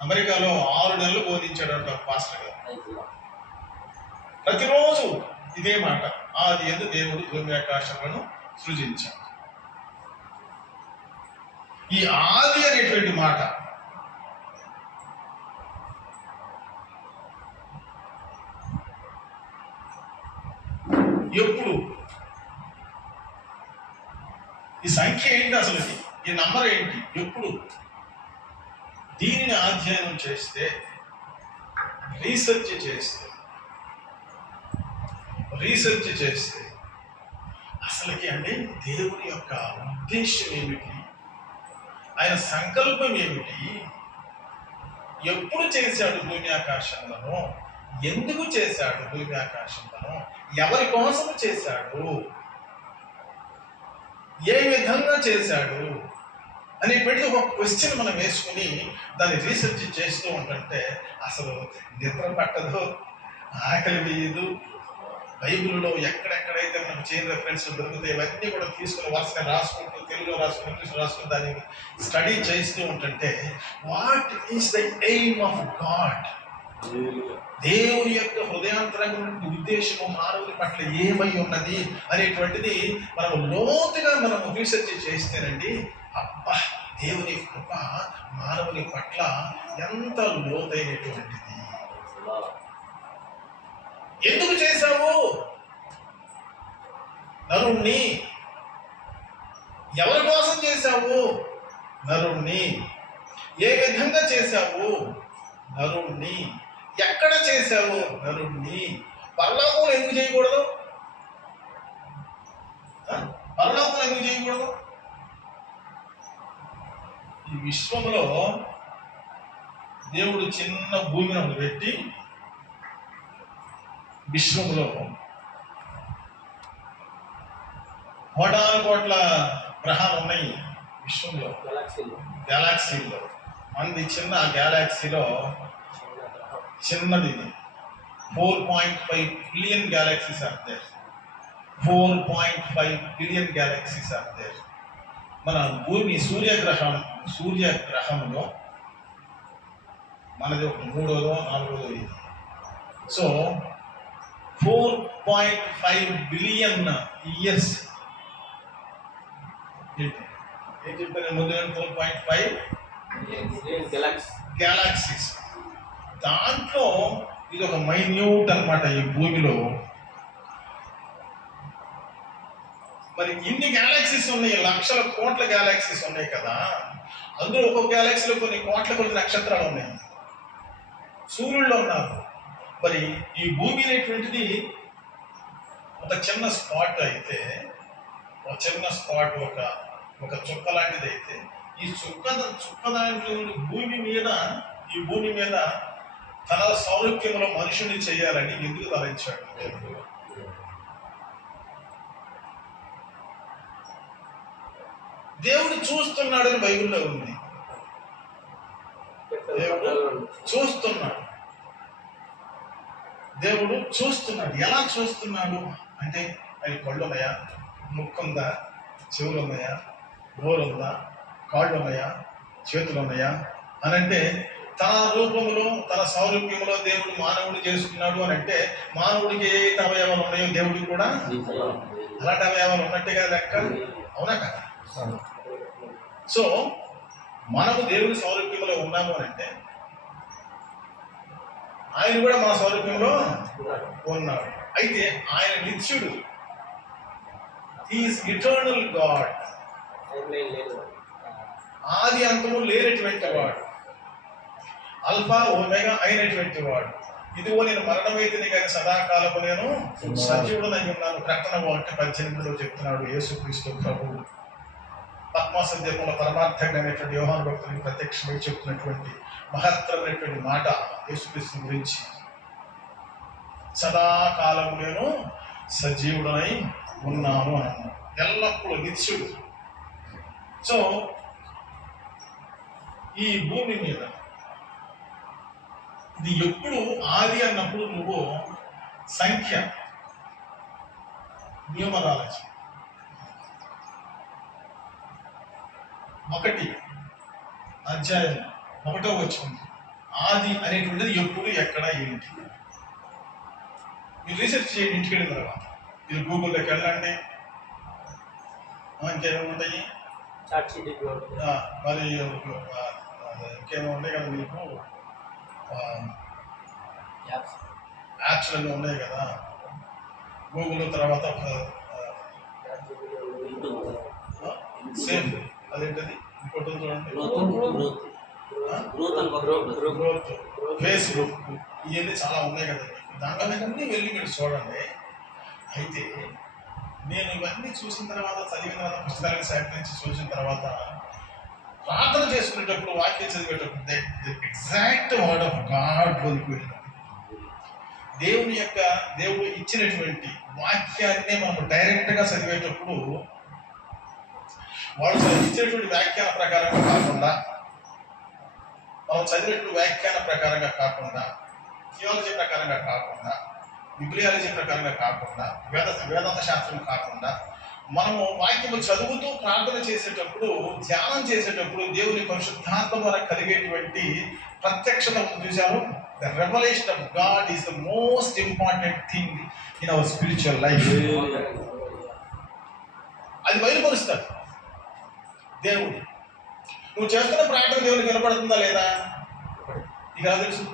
అమెరికాలో 6 నెలలు బోధించాడు పాస్టర్ గారు. ప్రతిరోజు ఇదే మాట, ఆది యందు దేవుడు భూమి ఆకాశములను సృజించాడు. ఈ ఆది అనేటువంటి మాట ఎప్పుడు, ఈ సంఖ్య ఏంటి, అసలు ఈ నంబర్ ఏంటి, ఎప్పుడు? దీనిని అధ్యయనం చేస్తే, రీసెర్చ్ చేస్తే అసలు అసలుకి అండి దేవుని యొక్క ఉద్దేశం ఏమిటి, ఆయన సంకల్పం ఏమిటి, ఎప్పుడు చేశాడు భూమి ఆకాశంలో, ఎందుకు చేశాడు భూమి ఆకాశంలో, ఎవరి కోసం చేశాడు, ఏ విధంగా చేశాడు అనేటువంటి ఒక క్వశ్చన్ మనం వేసుకుని దాన్ని రీసెర్చ్ చేస్తూ ఉంటుంటే అసలు నిద్ర పట్టదు, ఆకలి వేయదు. బైబిల్లో ఎక్కడెక్కడైతే మనకు చైన్ రెఫరెన్స్ దొరుకుతాయి ఇవన్నీ కూడా తీసుకుని వరుసగా రాసుకుంటూ తెలుగులో రాసుకుని ఇంగ్లీష్లో రాసుకుని దాన్ని స్టడీ చేస్తూ ఉంటుంటే what is the aim of God, దేవుని యొక్క హృదయాంతరంగా ఉద్దేశము మానవుని పట్ల ఏమై ఉన్నది అనేటువంటిది మనం లోతుగా మనం రీసెర్చ్ చేస్తేనండి అబ్బా దేవుని కృప మానవుని పట్ల ఎంత లోతైనటువంటిది. ఎందుకు చేశావు నరుణ్ణి, ఎవరి కోసం చేశావు నరుణ్ణి, ఏ విధంగా చేశావు నరుణ్ణి, ఎక్కడ చేశావు నరుణ్ణి, పరలోకం ఎందుకు చేయకూడదు, పరలోకం ఎందుకు చేయకూడదు. ఈ విశ్వంలో దేవుడు చిన్న భూమిని ఒకటి పెట్టి విశ్వంలో 1,000,000,000 గ్రహాలు ఉన్నాయి. విశ్వంలో గెలాక్సీలో మనది చిన్న గెలాక్సీలో చిన్నది 4.5 billion galaxies are there. 4.5 billion galaxies are there. మన భూమి సూర్యగ్రహంలో మనది ఒక 3వ 4వ ఇది. సో 4.5 బిలియన్ ఇయర్స్ ఏం చెప్పాను ముందు, 4.5 గ్యాలాక్సీస్. దాంట్లో ఇది ఒక మైన్యూట్ అన్నమాట ఈ భూమిలో. మరి ఇన్ని గ్యాలాక్సీస్ ఉన్నాయి, లక్షల కోట్ల గ్యాలాక్సీస్ ఉన్నాయి కదా, అందులో ఒక్కొక్క గ్యాలాక్సీలో కొన్ని కోట్ల కొద్ది నక్షత్రాలు ఉన్నాయి, సూర్యుల్లో ఉన్నారు. మరి ఈ భూమి అనేటువంటిది ఒక చిన్న స్పాట్ అయితే, ఒక చిన్న స్పాట్, ఒక చుక్క లాంటిది అయితే, ఈ చుక్క దాంట్లో ఈ భూమి మీద తన సౌలభ్యంలో మనుషుని చేయాలని ఎందుకు తలంచాడు దేవుడు? దేవుడు చూస్తున్నాడని బైబిల్లో ఉంది. దేవుడు చూస్తున్నాడు, దేవుడు చూస్తున్నాడు. ఎలా చూస్తున్నాడు అంటే, అవి కళ్ళు ఉన్నాయా, ముక్కు ఉందా, చెవులు ఉన్నాయా, నోరు ఉందా, కాళ్ళు ఉన్నాయా, చేతులు ఉన్నాయా అని అంటే, తన రూపంలో తన సౌరూప్యంలో దేవుడు మానవుడు చేసుకున్నాడు అని అంటే, మానవుడికి ఏ అవయవాలు ఉన్నాయో దేవుడికి కూడా అలాంటి అవయవాలు ఉన్నట్టుగా లెక్క, అవునా కదా? సో మనము దేవుడి సౌరూప్యంలో ఉన్నాము అని అంటే ఆయన కూడా మన సౌరూప్యంలో ఉన్నాడు. అయితే ఆయన నిత్యుడు, ఈజ్ ఇటర్నల్ గాడ్, ఆది అంతము లేనటువంటి వాడు, అల్ఫా ఒమేగా అయినటువంటి వాడు. ఇదిగో నేను మరణమైతిని కానీ సదాకాలము నేను సజీవుడనై ఉన్నాను. ప్రకటన 1:18 చెప్తున్నాడు యేసుక్రీస్తు ప్రభువు. పద్మాసన దీపంలో పరమార్థంగా అనేటువంటి యోహాను భక్తునికి ప్రత్యక్షమై చెప్తున్నటువంటి మహత్తరమైనటువంటి మాట యేసుక్రీస్తు గురించి. సదాకాలము నేను సజీవుడనై ఉన్నాను అన్నాను, ఎల్లప్పుడూ నిత్యుడు. సో ఈ భూమి మీద ఇది ఎప్పుడు ఆది అన్నప్పుడు నువ్వు సంఖ్య న్యూమరాలజీ 1 అధ్యాయం 1వ వచనం ఆది అనేటువంటిది ఎప్పుడు, ఎక్కడ, ఏంటి మీరు రీసెర్చ్ చేయండి ఇంటికి వెళ్ళిన తర్వాత. మీరు గూగుల్లోకి వెళ్ళండి, ఇంకేమేమి ఉంటాయి, మరి ఇంకేమో ఉంటాయి కదా మీకు, యాప్స్ అన్నీ ఉన్నాయి కదా గూగుల్. తర్వాత సేమ్ అదేంటది ఇంకోటి చూడండి, గ్రోత్, ఫేస్బుక్, ఇవన్నీ చాలా ఉన్నాయి కదా. దాంట్లో అన్నీ వెళ్ళి మీరు చూడండి. అయితే నేను ఇవన్నీ చూసిన తర్వాత, చదివిన తర్వాత, పుస్తకాలను సేకరించి చూసిన తర్వాత ప్రార్థన చేసుకునేటప్పుడు, వాక్యం చదివేటప్పుడు ఎగ్జాక్ట్ వర్డ్ ఆఫ్ గాడ్ కోల్పోయిన దేవుడు ఇచ్చినటువంటి వాక్యాన్ని మనం డైరెక్ట్గా చదివేటప్పుడు వాళ్ళు ఇచ్చినటువంటి వ్యాఖ్యాన ప్రకారంగా కాకుండా, మనం చదివినటువంటి వ్యాఖ్యాన ప్రకారంగా కాకుండా, థియాలజీ ప్రకారంగా కాకుండా, బిబ్లియాలజీ ప్రకారంగా కాకుండా, వేదాంత శాస్త్రం కాకుండా, మనము వాక్యము చదువుతూ ప్రార్థన చేసేటప్పుడు, ధ్యానం చేసేటప్పుడు దేవుని పరిశుద్ధాత్మ ద్వారా కలిగేటువంటి ప్రత్యక్షత చూశారు. The revolution of God is the most important thing in our spiritual life. అది బయలుపరుస్తాడు దేవుడు. నువ్వు చేస్తున్న ప్రార్థన దేవునికి వినపడుతుందా లేదా నీకు ఎలా తెలుసు?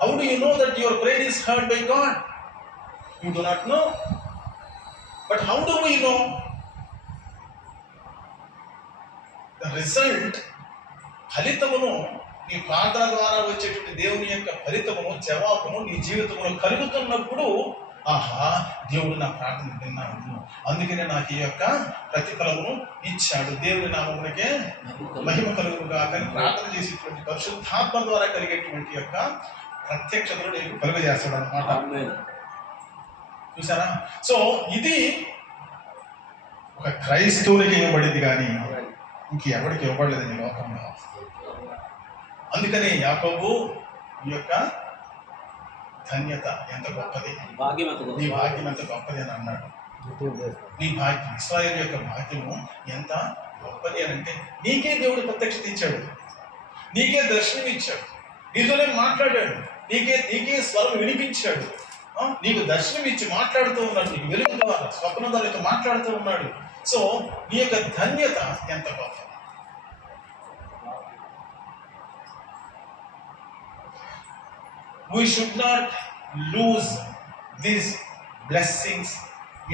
How do you know that your prayer is heard by God? You do not know. But how do we know? The result, ఫలితమును, నీ ప్రార్థన ద్వారా వచ్చేటువంటి దేవుని యొక్క ఫలితమును, జవాబును నీ జీవితంలో కలుగుతున్నప్పుడు, ఆహా, దేవుడు నా ప్రార్థన విన్నాడు, అందుకనే నాకు ఈ యొక్క ప్రతిఫలమును ఇచ్చాడు, దేవుని నామమునకే మహిమ కలుగుగా కానీ ప్రార్థన చేసేటువంటి పరిశుద్ధాత్మ ద్వారా కలిగేటువంటి యొక్క ప్రత్యక్షతను నీకు కలుగజేస్తాడు అన్నమాట. చూసారా? సో ఇది ఒక క్రైస్తవునికి ఇవ్వబడింది కానీ ఇంకెవరికి ఇవ్వబడలేదు ఈ లోకంలో. అందుకని యాకోబు ఈ యొక్క ధన్యత ఎంత గొప్పది, నీ భాగ్యం ఎంత గొప్పది అని అన్నాడు. నీ భాగ్యం, ఇశ్రాయేలు యొక్క భాగ్యము ఎంత గొప్పది అని అంటే, నీకే దేవుడు ప్రత్యక్షత ఇచ్చాడు, నీకే దర్శనం ఇచ్చాడు, నీతోనే మాట్లాడాడు, నీకే స్వరం వినిపించాడు, నీకు దర్శనం ఇచ్చి మాట్లాడుతూ ఉన్నాడు, నీకు వెలుగు ద్వారా స్వప్న ద్వారా మాట్లాడుతూ ఉన్నాడు. సో నీ యొక్క ధన్యత ఎంత గొప్ప. We should not lose these blessings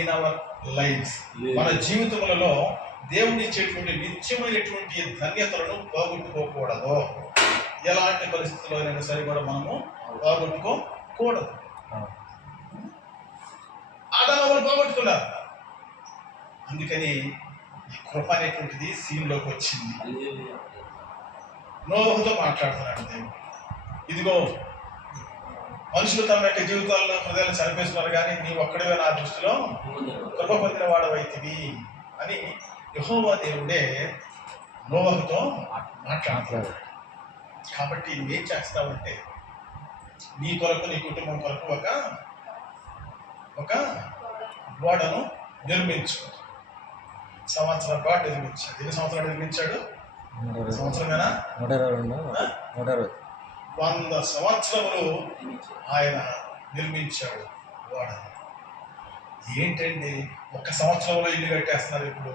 in our lives. మన జీవితములలో దేవుని ఇచ్చేటువంటి నిత్యమైనటువంటి ధన్యతలను పోగొట్టుకోకూడదు. ఎలాంటి పరిస్థితుల్లోనైనా సరే కూడా మనము పోగొట్టుకోకూడదు. ఆదాము వాళ్ళు పోగొట్టుకున్నారు. అందుకని ఈ కృప అనేటువంటిది సీన్లోకి వచ్చింది. నోవహుతో మాట్లాడుతున్నాడు దేవుడు. ఇదిగో, మనుషులు తమ యొక్క జీవితాల్లో హృదయాలు చనిపేస్తున్నారు, కానీ నీవు ఒక్కడివే నా దృష్టిలో కృప పొందిన వాడవైతివి అని యెహోవా దేవుడే నోవహుతో మాట్లాడుతున్నాడు. కాబట్టి నువ్వేం చేస్తావంటే, నీ కొరకు, నీ కుటుంబం కొరకు ఒక ఓడను నిర్మించు. సంవత్సరం పాటు నిర్మించాడు. ఎన్ని సంవత్సరాలు నిర్మించాడు? సంవత్సరమేనా? 100 సంవత్సరములు ఆయన నిర్మించాడు ఓడను. ఏంటండి, 1 సంవత్సరంలో ఇల్లు కట్టేస్తున్నారు, ఇప్పుడు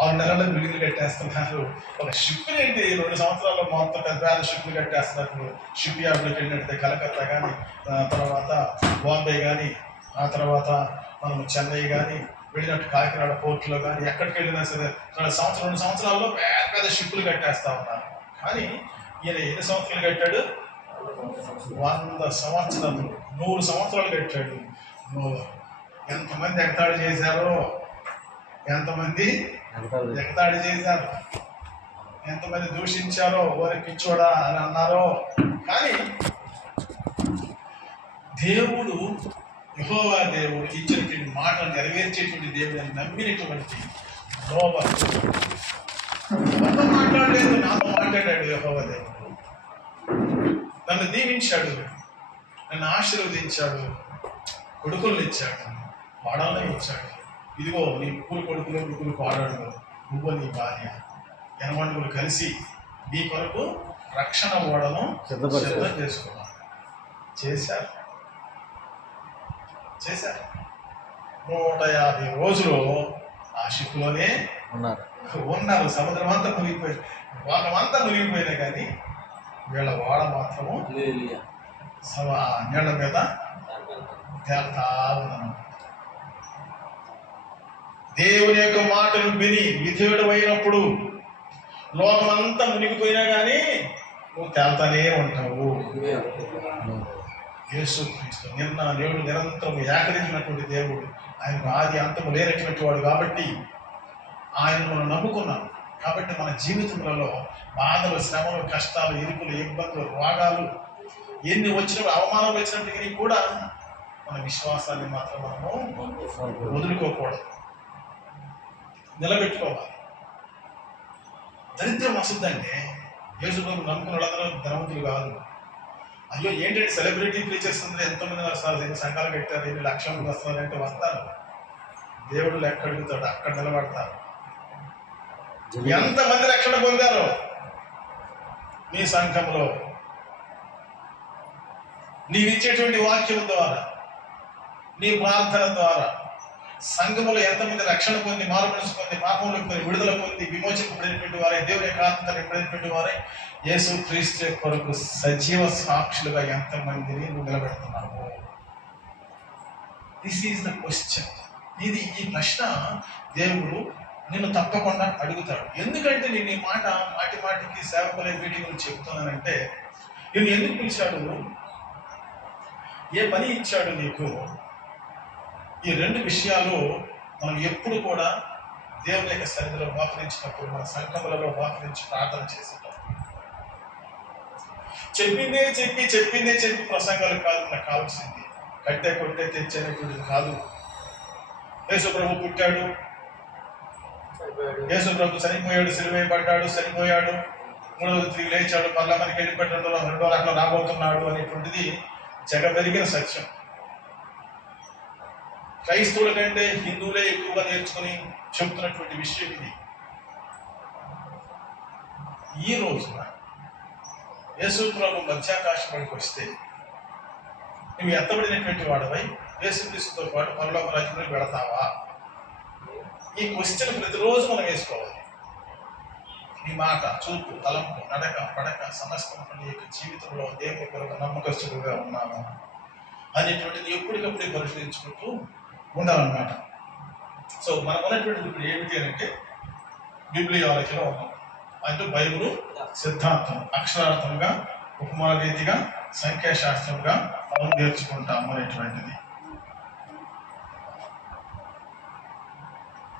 6 నెలల్లో బిల్డింగ్లు కట్టేస్తున్నారు. ఒక షిప్ ఏంటి 2 సంవత్సరాల్లో మొత్తం పెద్ద పెద్ద షిప్లు కట్టేస్తున్నారు. షిప్ యార్డ్లోకి వెళ్ళినట్టే కలకత్తా కానీ, తర్వాత బాంబే కానీ, ఆ తర్వాత మనం చెన్నై కానీ వెళ్ళినట్టు కాకినాడ పోర్టులో కానీ ఎక్కడికి వెళ్ళినా సరే 2 సంవత్సరాల్లో పెద్ద పెద్ద షిప్పులు కట్టేస్తా ఉన్నారు. కానీ ఈయన ఎన్ని సంవత్సరాలు కట్టాడు? 100 సంవత్సరాలు, 100 సంవత్సరాలు కట్టాడు. ఎంతమంది ఎగతాళి చేశారో, ఎంతమంది ఎగతాళి చేశారు, ఎంతమంది దూషించారో, ఓరి పిచ్చోడా అని అన్నారో, కానీ దేవుడు, యెహోవా దేవుడు ఇచ్చినటువంటి మాటలు నెరవేర్చేటువంటి దేవుడు అని నమ్మినటువంటి నోవహు మాట్లాడలేదు, నాతో మాట్లాడాడు యెహోవా దేవుడు. నన్ను దీవించాడు, నన్ను ఆశీర్వదించాడు, కొడుకులను ఇచ్చాడు, వాడాలని ఇచ్చాడు. ఇదిగో నీ ముగ్గురు కొడుకులు, ముగ్గురు వాడాడు, నువ్వు నీ భార్య ఎనమండుగులు కలిసి నీ కొరకు రక్షణ ఓడను సిద్ధం చేసుకున్నాను. చేశారు. 150 రోజులు ఆ షిప్లోనే ఉన్నారు. సముద్రం అంతా మునిగిపోయింది, లోకమంతా మునిగిపోయినా కానీ వీళ్ళ వాడ మాత్రము నీళ్ళ మీద తేలుతా ఉన్నాను. దేవుని యొక్క మాటలు విని విధేయుడు అయినప్పుడు లోకమంతా మునిగిపోయినా కానీ నువ్వు తేల్తానే ఉంటావు. యేసుక్రీస్తు నిన్న నేడు నిరంతరం ఏకరించినటువంటి దేవుడు, ఆయనకు ఆది అంతము లేనటువంటి వాడు కాబట్టి ఆయన మనం నమ్ముకున్నాం. కాబట్టి మన జీవితంలో బాధలు, శ్రమలు, కష్టాలు, ఇరుకులు, ఇబ్బందులు, రోగాలు ఎన్ని వచ్చినప్పుడు, అవమానాలు వచ్చినప్పటికీ కూడా మన విశ్వాసాన్ని మాత్రం మనము వదులుకోకూడదు, నిలబెట్టుకోవాలి. దరిద్రం వస్తుందంటే యేసు ప్రభు నమ్ముకున్న వాళ్ళందరూ ధనవంతులు కాదు. అయ్యో ఏంటంటే సెలబ్రిటీ ప్రీచర్స్ అందరూ ఎంతోమంది వస్తారు, ఎన్ని సంఘాలు పెట్టారు, ఎన్ని లక్షల మంది వస్తారు అంటే వస్తారు. దేవుడు లెక్క అడుగుతాడు, అక్కడ నిలబడతారు. ఎంతమంది రక్షణ పొందారు నీ సంఘంలో? నీవిచ్చేటువంటి వాక్యం ద్వారా, నీ ప్రార్థన ద్వారా సంఘములో ఎంతమంది రక్షణ పొంది, మారుమనసు పొంది, పాపంలోకి పొంది, విడుదల పొంది, విమోచింపబడినటువంటి వారే, దేవుని యొక్క ఆత్మతో నింపబడినటువంటి వారే, యేసు క్రీస్తు కొరకు సజీవ సాక్షులుగా ఎంతమందిని నువ్వు నిలబెడుతున్నావు? This is the question. ఈ ప్రశ్న దేవుడు నిన్ను తప్పకుండా అడుగుతాడు. ఎందుకంటే నేను ఈ మాట మాటి మాటికి సేవకులే మీటింగ్ చెప్తున్నానంటే, నేను ఎందుకు పిలిచాడు, ఏ పని ఇచ్చాడు నీకు? ఈ రెండు విషయాలు మనం ఎప్పుడు కూడా దేవుని యొక్క సన్నిధిలో మోకరించినప్పుడు, మన సంఘములలో మోకరించి ప్రార్థన చేసేటప్పుడు, చెప్పిందే చెప్పి ప్రసంగాలు కాదు మనకు కావాల్సింది. కట్టే కొట్టే తెచ్చేటువంటిది కాదు. యేసు ప్రభు పుట్టాడు, యేసు ప్రభు చనిపోయాడు, సిలువేయబడ్డాడు, చనిపోయాడు, 3వ రోజు తిరిగి లేచాడు, మళ్ళా మనకి వెళ్ళిపెట్టి 2వ రకంలో రాబోతున్నాడు అనేటువంటిది జగమెరిగిన సత్యం. క్రైస్తవుల కంటే హిందువులే ఎక్కువగా నేర్చుకుని చెబుతున్నటువంటి విషయం ఇది. ఈ రోజున యేసు ప్రభు మధ్యాకాశంలోకి వస్తే నువ్వు ఎత్తబడినటువంటి వాడవై యేసుక్రీస్తుతో పాటు పరలోక రాజ్యంలోకి వెళతావా? ఈ క్వశ్చన్ ప్రతిరోజు మనం వేసుకోవాలి. నీ మాట, చూపు, తలంపు, నడక, పడక సమస్తం నీ యొక్క జీవితంలో దేవుని కొరకు నమ్మకస్తులుగా ఉన్నాము అనేటువంటిది ఎప్పటికప్పుడే పరిశీలించుకుంటూ ఉండాలన్నమాట. సో మనం ఉన్నటువంటిది ఇప్పుడు ఏమిటి అంటే బిబ్లియాలజీలో ఉన్నాం. అంటే బైబిల్ సిద్ధాంతం అక్షరార్థంగా, ఉపమాన రీతిగా, సంఖ్యాశాస్త్రంగా మనం నేర్చుకుంటాం అనేటువంటిది.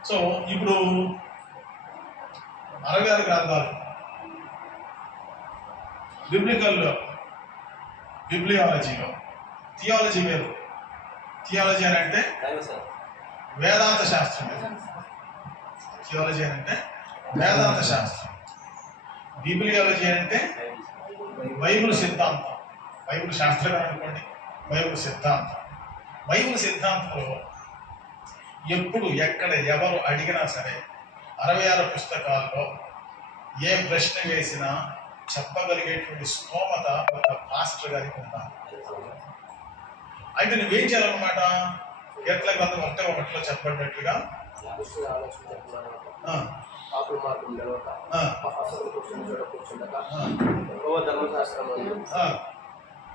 సో ఇప్పుడు 66 గ్రంథాలు బిబ్లియాలజీలో. థియాలజీ వేరు. థియాలజీ అని అంటే వేదాంత శాస్త్రం. థియాలజీ అని అంటే వేదాంత శాస్త్రం. బిబ్లియాలజీ అంటే బైబిల్ సిద్ధాంతం. బైబిల్ శాస్త్రం అనుకోండి, బైబిల్ సిద్ధాంతం. బైబిల్ సిద్ధాంతంలో ఎప్పుడు, ఎక్కడ, ఎవరు అడిగినా సరే 66 పుస్తకాల్లో ఏ ప్రశ్న వేసినా చెప్పగలిగేటువంటి స్తోమత ఒక పాస్టర్ గారికి ఉండాలి. అయితే నువ్వేం చేయాలన్నమాట, ఎట్ల గ్రంథం 1:1 చెప్పబడినట్లుగా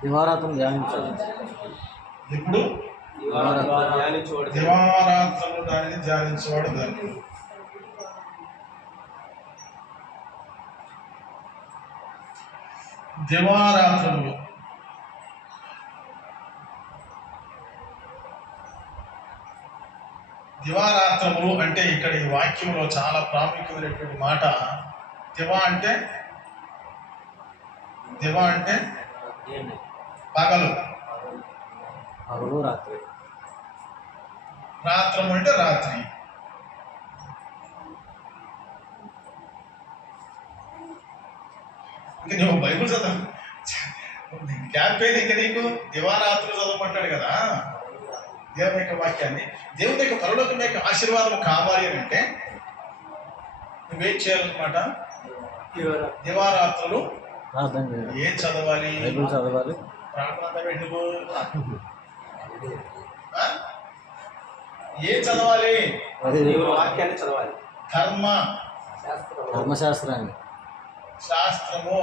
దివారాత్రం ధ్యానించాలి. ఇప్పుడు దివారాత్రము దానిని ధ్యానించేవాడు దాన్ని. దివారాత్రములు దివారాత్రములు అంటే ఇక్కడ ఈ వాక్యంలో చాలా ప్రాముఖ్యమైనటువంటి మాట. దివా అంటే పగలు, రాత్రి. రాత్రము అంటే రాత్రి. ఇంకా నువ్వు బైబుల్ చదవ క్యాంప్ ఏది ఇంకా నీకు? దివారాత్రులు చదవమంటాడు కదా దేవుని యొక్క వాక్యాన్ని. దేవుని యొక్క పరలోకం యొక్క ఆశీర్వాదం కావాలి అని అంటే నువ్వేం చేయాలన్నమాట? దివారాత్రులు ఏం చదవాలి? బైబిల్ చదవాలి. ప్రార్థన ఎందుకు? ఏం చదవాలి? వాక్యాన్ని చదవాలి. ధర్మశాస్త్రాన్ని. శాస్త్రము.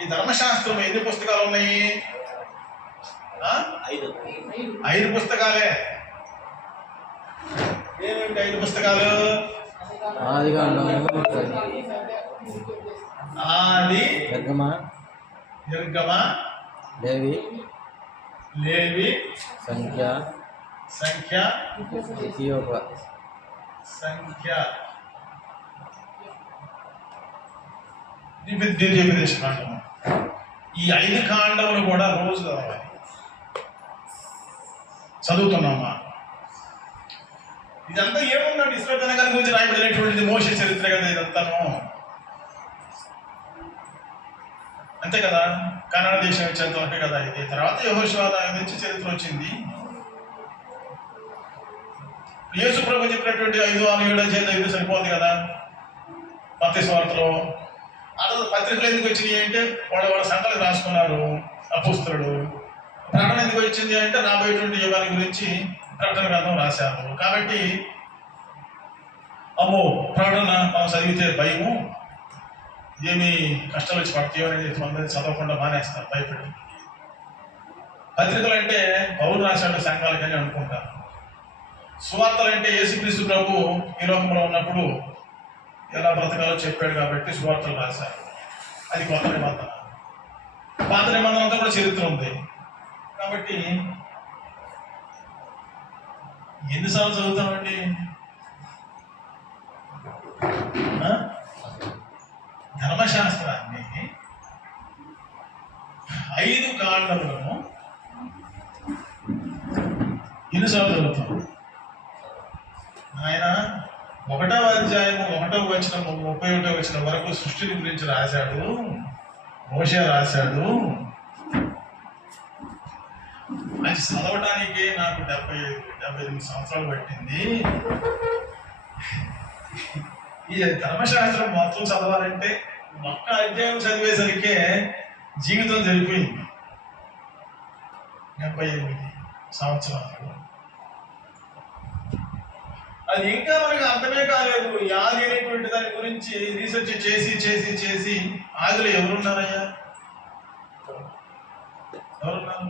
ఈ ధర్మశాస్త్రం ఎన్ని పుస్తకాలు ఉన్నాయి? 5 పుస్తకాలే. ఏమిటి 5 పుస్తకాలు? ఆది, నిర్గమ, లేవి, లేవి సంఖ్య సంఖ్య ఇథియోప సంఖ్య ద్వితీయోపదేశ కాండము. ఈ 5 కాండములు కూడా రోజు చదవాలి. చదువుతున్నామా? ఇదంతా ఏమున్నాడు? ఇస్రాయేల్ జనాంగం గురించి రాయబడినటువంటిది మోషే చరిత్ర కదా ఇదంతాను. అంతే కదా, కన్నడ దేశం వచ్చేంత వరకే కదా ఇది. తర్వాత యెహోషువ నుంచి చరిత్ర వచ్చింది. యేసు ప్రభు చెప్పినటువంటి 5, 6, 7 అధ్యాయాలు సరిపోతుంది కదా. మత్తయి సువార్తలో అసలు పత్రికలు ఎందుకు వచ్చినాయి అంటే వాళ్ళ సంఘాలకు రాసుకున్నారు అపోస్తలుడు. ప్రకటన ఎందుకు వచ్చింది అంటే రాబోయేటువంటి యుగాల గురించి ప్రకటన గ్రంథం రాశారు. కాబట్టి అమ్మో ప్రకటన మనం చదివితే భయము, ఏమి కష్టాలు వచ్చి పడతాయో అనేది కొంతమంది చదవకుండా మానేస్తారు భయపడి. పత్రికలు అంటే పౌరు రాశాడు సంఘాలకని అనుకుంటారు. సువార్తలు అంటే యేసుక్రీస్తు ప్రభు ఈ లోకంలో ఉన్నప్పుడు ఎలా బ్రతకాలో చెప్పాడు కాబట్టి సువార్తలు రాశారు. అది కొత్త నిబంధన. పాత నిబంధన అంతా కూడా చరిత్ర ఉంది. కాబట్టి ఎన్నిసార్లు చదువుతామండి? ధర్మశాస్త్రాన్ని 5 కాండములను ఎన్నిసార్లు చదువుతాం? ఆయన 1వ అధ్యాయము 1వ వచనము 31వ వచనం వరకు సృష్టిని గురించి రాశాడు, మోషే రాశాడు. అది చదవడానికి నాకు 78 సంవత్సరాలు పట్టింది. ఈ ధర్మశాస్త్రం మొత్తం చదవాలంటే ఒక్క అధ్యాయం చదివేసరికే జీవితం జరిగిపోయింది. 78 సంవత్సరాలు. అది ఇంకా మనకు అర్థమే కాలేదు. యాది అనేటువంటి దాని గురించి రీసెర్చ్ చేసి చేసి చేసి ఆదిలో ఎవరున్నారయ్యా? ఎవరున్నారు?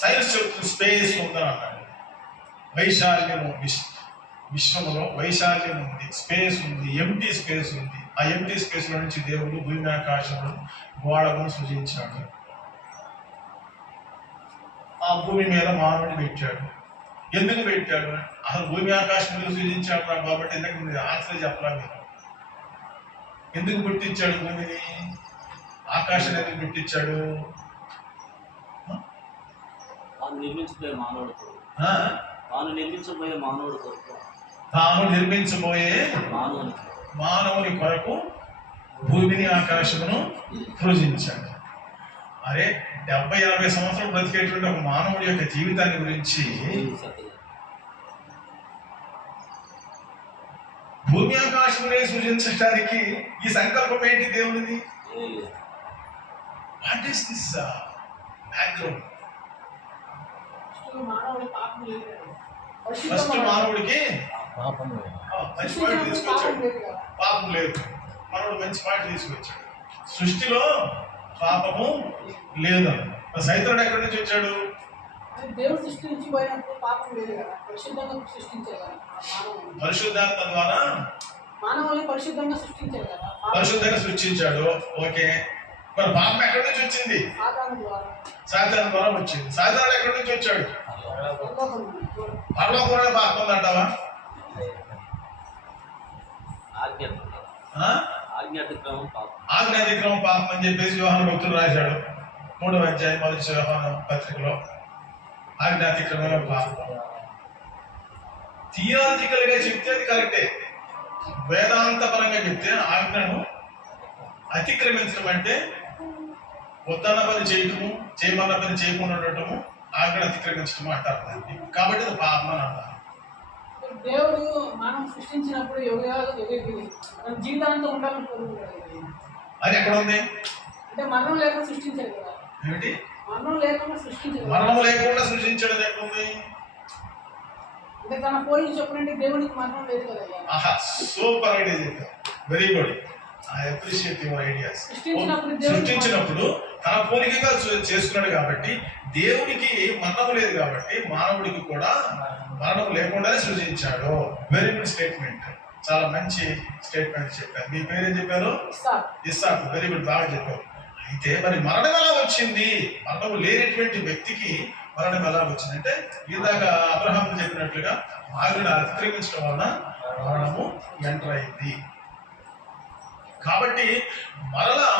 సైన్స్ చెప్తుంది స్పేస్ ఉందని అన్నాడు. వైశాల్యము, విశ్వములో వైశాల్యం ఉంది, స్పేస్ ఉంది, ఎంటీ స్పేస్ ఉంది. ఆ ఎంటీ స్పేస్ లో నుంచి దేవుడు భూమి ఆకాశమును గోడను సృజించాడు. ఆ భూమి మీద మానవుడిని పెట్టాడు. ఎందుకు పెట్టాడు? అసలు భూమి ఆకాశం మీద సృజించాడు కాబట్టి ఎందుకు ఆన్సర్ చెప్పలా మీరు? ఎందుకు పుట్టించాడు భూమిని? ఆకాశం ఎందుకు పుట్టించాడు? తాను నిర్మించబోయే మానవుని కొరకు భూమిని ఆకాశమును సృజించాడు. అరే 70-80 సంవత్సరాలు బ్రతికేటువంటి ఒక మానవుడి యొక్క జీవితాన్ని గురించి భూమి ఆకాశమునే సృజించడానికి ఈ సంకల్పం ఏంటి దేవుడిది? What is this background? First మానవుడికి మంచి పాయింట్ తీసుకొచ్చాడు. పాపం లేదు. మనోడు మంచి పాయింట్ తీసుకొచ్చాడు. సృష్టిలో పాపము లేదు. సైతానుడు ఎక్కడి నుంచి వచ్చాడు? దేవుడు సృష్టించి పోయినప్పుడు పాపం లేదు కదా, పరిశుద్ధంగా సృష్టించారు కదా. పరిశుద్ధాత్మ ద్వారా మానవుల్ని పరిశుద్ధంగా సృష్టించారు కదా. పరిశుద్ధంగా సృష్టించాడు. ఓకే, మరి పాపం ఎక్కడి నుంచి వచ్చింది? సాతాను ద్వారా వచ్చింది. సాతానుడు ఎక్కడి నుంచి వచ్చాడు? పరలోకంలో పాపం ఉందంటావా? ఆజ్ఞాతిక్రమం పాపం అని చెప్పేసి యోహాను భక్తుడు రాశాడు 3వ అధ్యాయం 1వ యోహాను పత్రికలో. ఆజ్ఞాతిక్రమమే పాపం. థియాలజికల్ గా చెప్తే అది కరెక్టే. వేదాంత పరంగా చెప్తే ఆజ్ఞను అతిక్రమించడం అంటే వద్దన్న పని చేయటము, చేయమన్న పని చేయకుండా ఉండటము, ఆజ్ఞ అతిక్రమించడం అంటారు దాన్ని. కాబట్టి అది పాపం అని అంటారు. దేవుడు మనం సృష్టించినప్పుడు జీవితాంతం ఉండాలని కోరుకుంటాడు. అది ఎక్కడ ఉంది? అంటే మరణం లేకుండా సృష్టించాడు కదా. ఏమిటి? మరణం లేకుండా సృష్టించాడు. మరణం లేకుండా సృష్టించడం ఎక్కడ ఉంది? అంటే తన పోలిక చెప్పినట్టు దేవుడికి మరణం లేదు కదా. ఆహా, సూపర్ ఐడియా చెప్పారు. Very good. I appreciate your ideas. సృష్టించినప్పుడు తన పోలికగా చేసుకున్నాడు కాబట్టి దేవుడికి మరణం లేదు కాబట్టి మానవుడికి కూడా మరణం లేకుండానే సృజించాడు. Very good statement. చాలా మంచి స్టేట్మెంట్ చెప్పారు. మీ పేరేం చెప్పారు? ఇస్సాకు. వెరీ గుడ్, బాగా చెప్పారు. అయితే మరి మరణం ఎలా వచ్చింది? మరణం లేనటువంటి వ్యక్తికి మరణం ఎలా వచ్చింది అంటే, ఇందాక అబ్రహాం చెప్పినట్లుగా ఆజ్ఞను అతిక్రమించడం వలన మరణము ఎంటర్ అయింది. కాబట్టి మరలా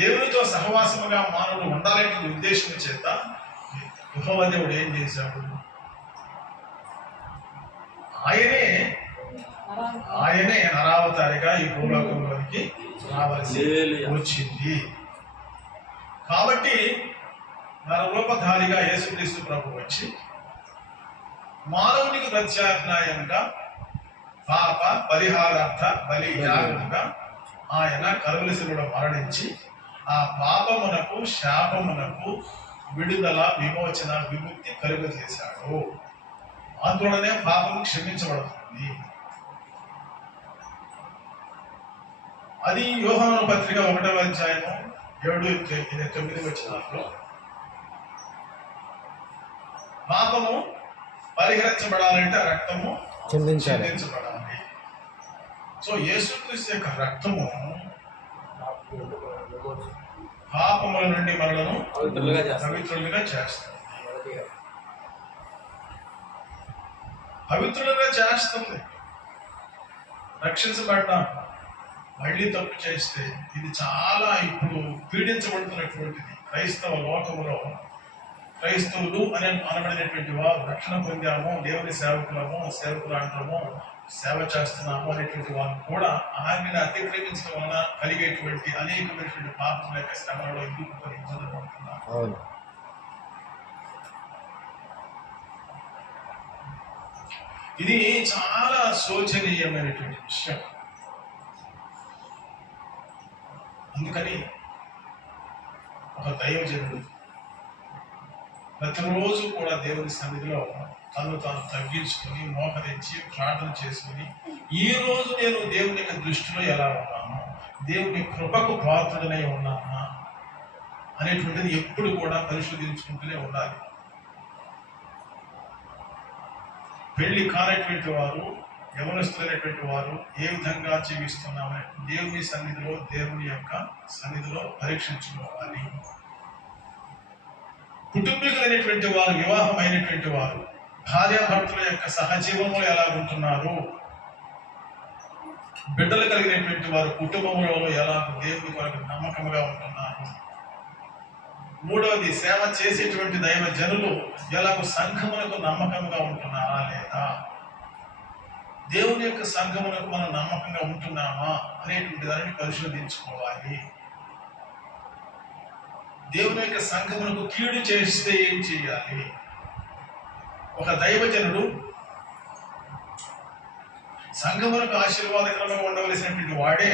దేవునితో సహవాసముగా మానవుడు ఉండాలనే ఉద్దేశం చేత యెహోవా దేవుడు ఏం చేశాడు? ఆయనే నరావతారిగా ఈ భూలోకంలోనికి రావాల్సి వచ్చింది. కాబట్టి నరరూపధారిగా యేసుక్రీస్తు ప్రభు వచ్చి మానవునికి ప్రత్యామ్నాయంగా పాప పరిహారార్థ బలి యాగముగా ఆయన కలువరి శిలువలో మరణించి ఆ పాపమునకు శాపమునకు విడుదల విమోచన విముక్తి కలుగజేశాడు. అందులోనే పాపం క్షమించబడుతుంది. అది యోహాను పత్రిక 1వ అధ్యాయము 7-9 వచనాల్లో పాపము పరిహరించబడాలంటే రక్తము చెందించబడాలి. సో యేసుక్రీస్తు యొక్క రక్తము పాపముల నుండి మనలను పవిత్రులుగా చేస్తుంది. పవిత్రులుగా చేస్తుంది. రక్షించబడ్డాం. మళ్ళీ తప్పు చేస్తే ఇది చాలా ఇప్పుడు పీడించబడుతున్నటువంటిది. క్రైస్తవ లోకములో క్రైస్తవులు అని అనబడినటువంటి వారు రక్షణ పొందాము, దేవుని సేవకులు అంటాము, సేవ చేస్తున్నాము అనేటువంటి వారు కూడా ఆజ్ఞను అతిక్రమించడం వలన కలిగేటువంటి అనేకమైనటువంటి పాపముల యొక్క శ్రమలలో ఇరుక్కుని ఇబ్బంది పడుతున్నారు. ఇది చాలా శోచనీయమైనటువంటి విషయం. అందుకని ఒక దైవజనుడు ప్రతిరోజు కూడా దేవుని సన్నిధిలో తను తాను తగ్గించుకొని మోకరించి ప్రార్థన చేసుకుని ఈ రోజు నేను దేవుని యొక్క దృష్టిలో ఎలా ఉన్నాను, దేవుని కృపకు పాత్రుడనై ఉన్నానా అనేటువంటిది ఎప్పుడు కూడా పరిశోధించుకుంటూనే ఉండాలి. పెళ్లి కానటువంటి వారు, యవనస్తులైనటువంటి వారు ఏ విధంగా జీవిస్తున్నామని దేవుని సన్నిధిలో, దేవుని యొక్క సన్నిధిలో పరీక్షించుకోవాలి. కుటుంబీకులైనటువంటి వారు, వివాహమైనటువంటి వారు భార్యాభర్తల యొక్క సహజీవనంలో ఎలా ఉంటున్నారు, బిడ్డలు కలిగినటువంటి వారు కుటుంబంలో ఎలా దేవుని కొరకు నమ్మకంగా ఉంటున్నారు. మూడవది, సేవ చేసేటువంటి దైవ జనులు ఎలాగో సంఘమునకు నమ్మకంగా ఉంటున్నారా లేదా, దేవుని యొక్క సంఘమునకు మనం నమ్మకంగా ఉంటున్నామా అనేటువంటి దానిని పరిశోధించుకోవాలి. దేవుని యొక్క సంఘమునకు కీడు చేస్తే ఏం చేయాలి? ఒక దైవజనుడు సంఘమునకు ఆశీర్వాదకరంగా ఉండవలసినటువంటి వాడే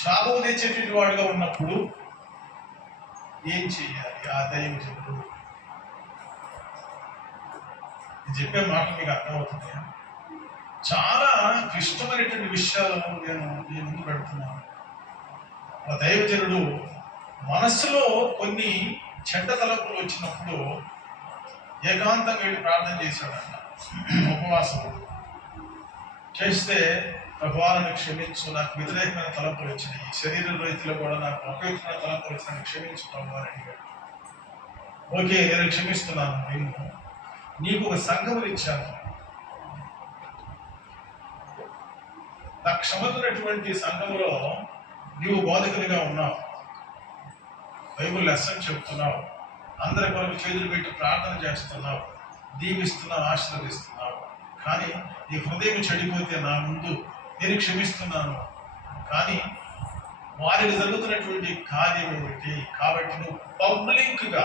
శాపము తెచ్చేటువంటి వాడుగా ఉన్నప్పుడు ఏం చేయాలి? ఆ దైవజనుడు చెప్పే మాటలు మీకు అర్థమవుతుంది. చాలా క్లిష్టమైనటువంటి విషయాలు నేను ముందు పెడుతున్నాను. ఆ దైవజనుడు మనస్సులో కొన్ని చెడ్డ తలపులు వచ్చినప్పుడు ఏకాంతంగా వెళ్ళి ప్రార్థన చేశాడంట. ఉపవాసం చేస్తే, ప్రభువాలను క్షమించు, నాకు వ్యతిరేకమైన తలంపులు వచ్చినాయి, శరీర రీతిలో కూడా నాకు అపవిత్రమైన తలంపులు వచ్చినాయి, క్షమించు ప్రభు అని అడిగాడు. ఓకే, నేను క్షమిస్తున్నాను, నేను నీకు ఒక సంఘములు ఇచ్చాను, నా క్షమతున్నటువంటి సంఘములో నీవు బోధకునిగా ఉన్నావు, బైబుల్ లెసన్ చెప్తున్నావు, అందరి కొరకు చేతులు పెట్టి ప్రార్థన చేస్తున్నావు, దీవిస్తున్నావు, ఆశీర్వదిస్తున్నావు. కానీ నీ హృదయం చెడిపోతే నా ముందు నేను క్షమిస్తున్నాను, కానీ వారికి జరుగుతున్నటువంటి కార్యం ఏమిటి? కాబట్టి నువ్వు పబ్లిక్గా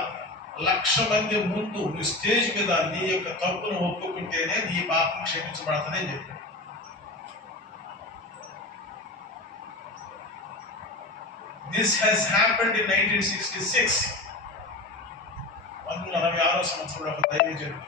1,00,000 మంది ముందు నువ్వు స్టేజ్ మీద నీ యొక్క తప్పును ఒప్పుకుంటేనే నీ పాపం క్షమించబడుతుంది అని చెప్పాడు. This has happened in 1966. 1946 సంవత్సరంలో ఒక దైవజనుడు,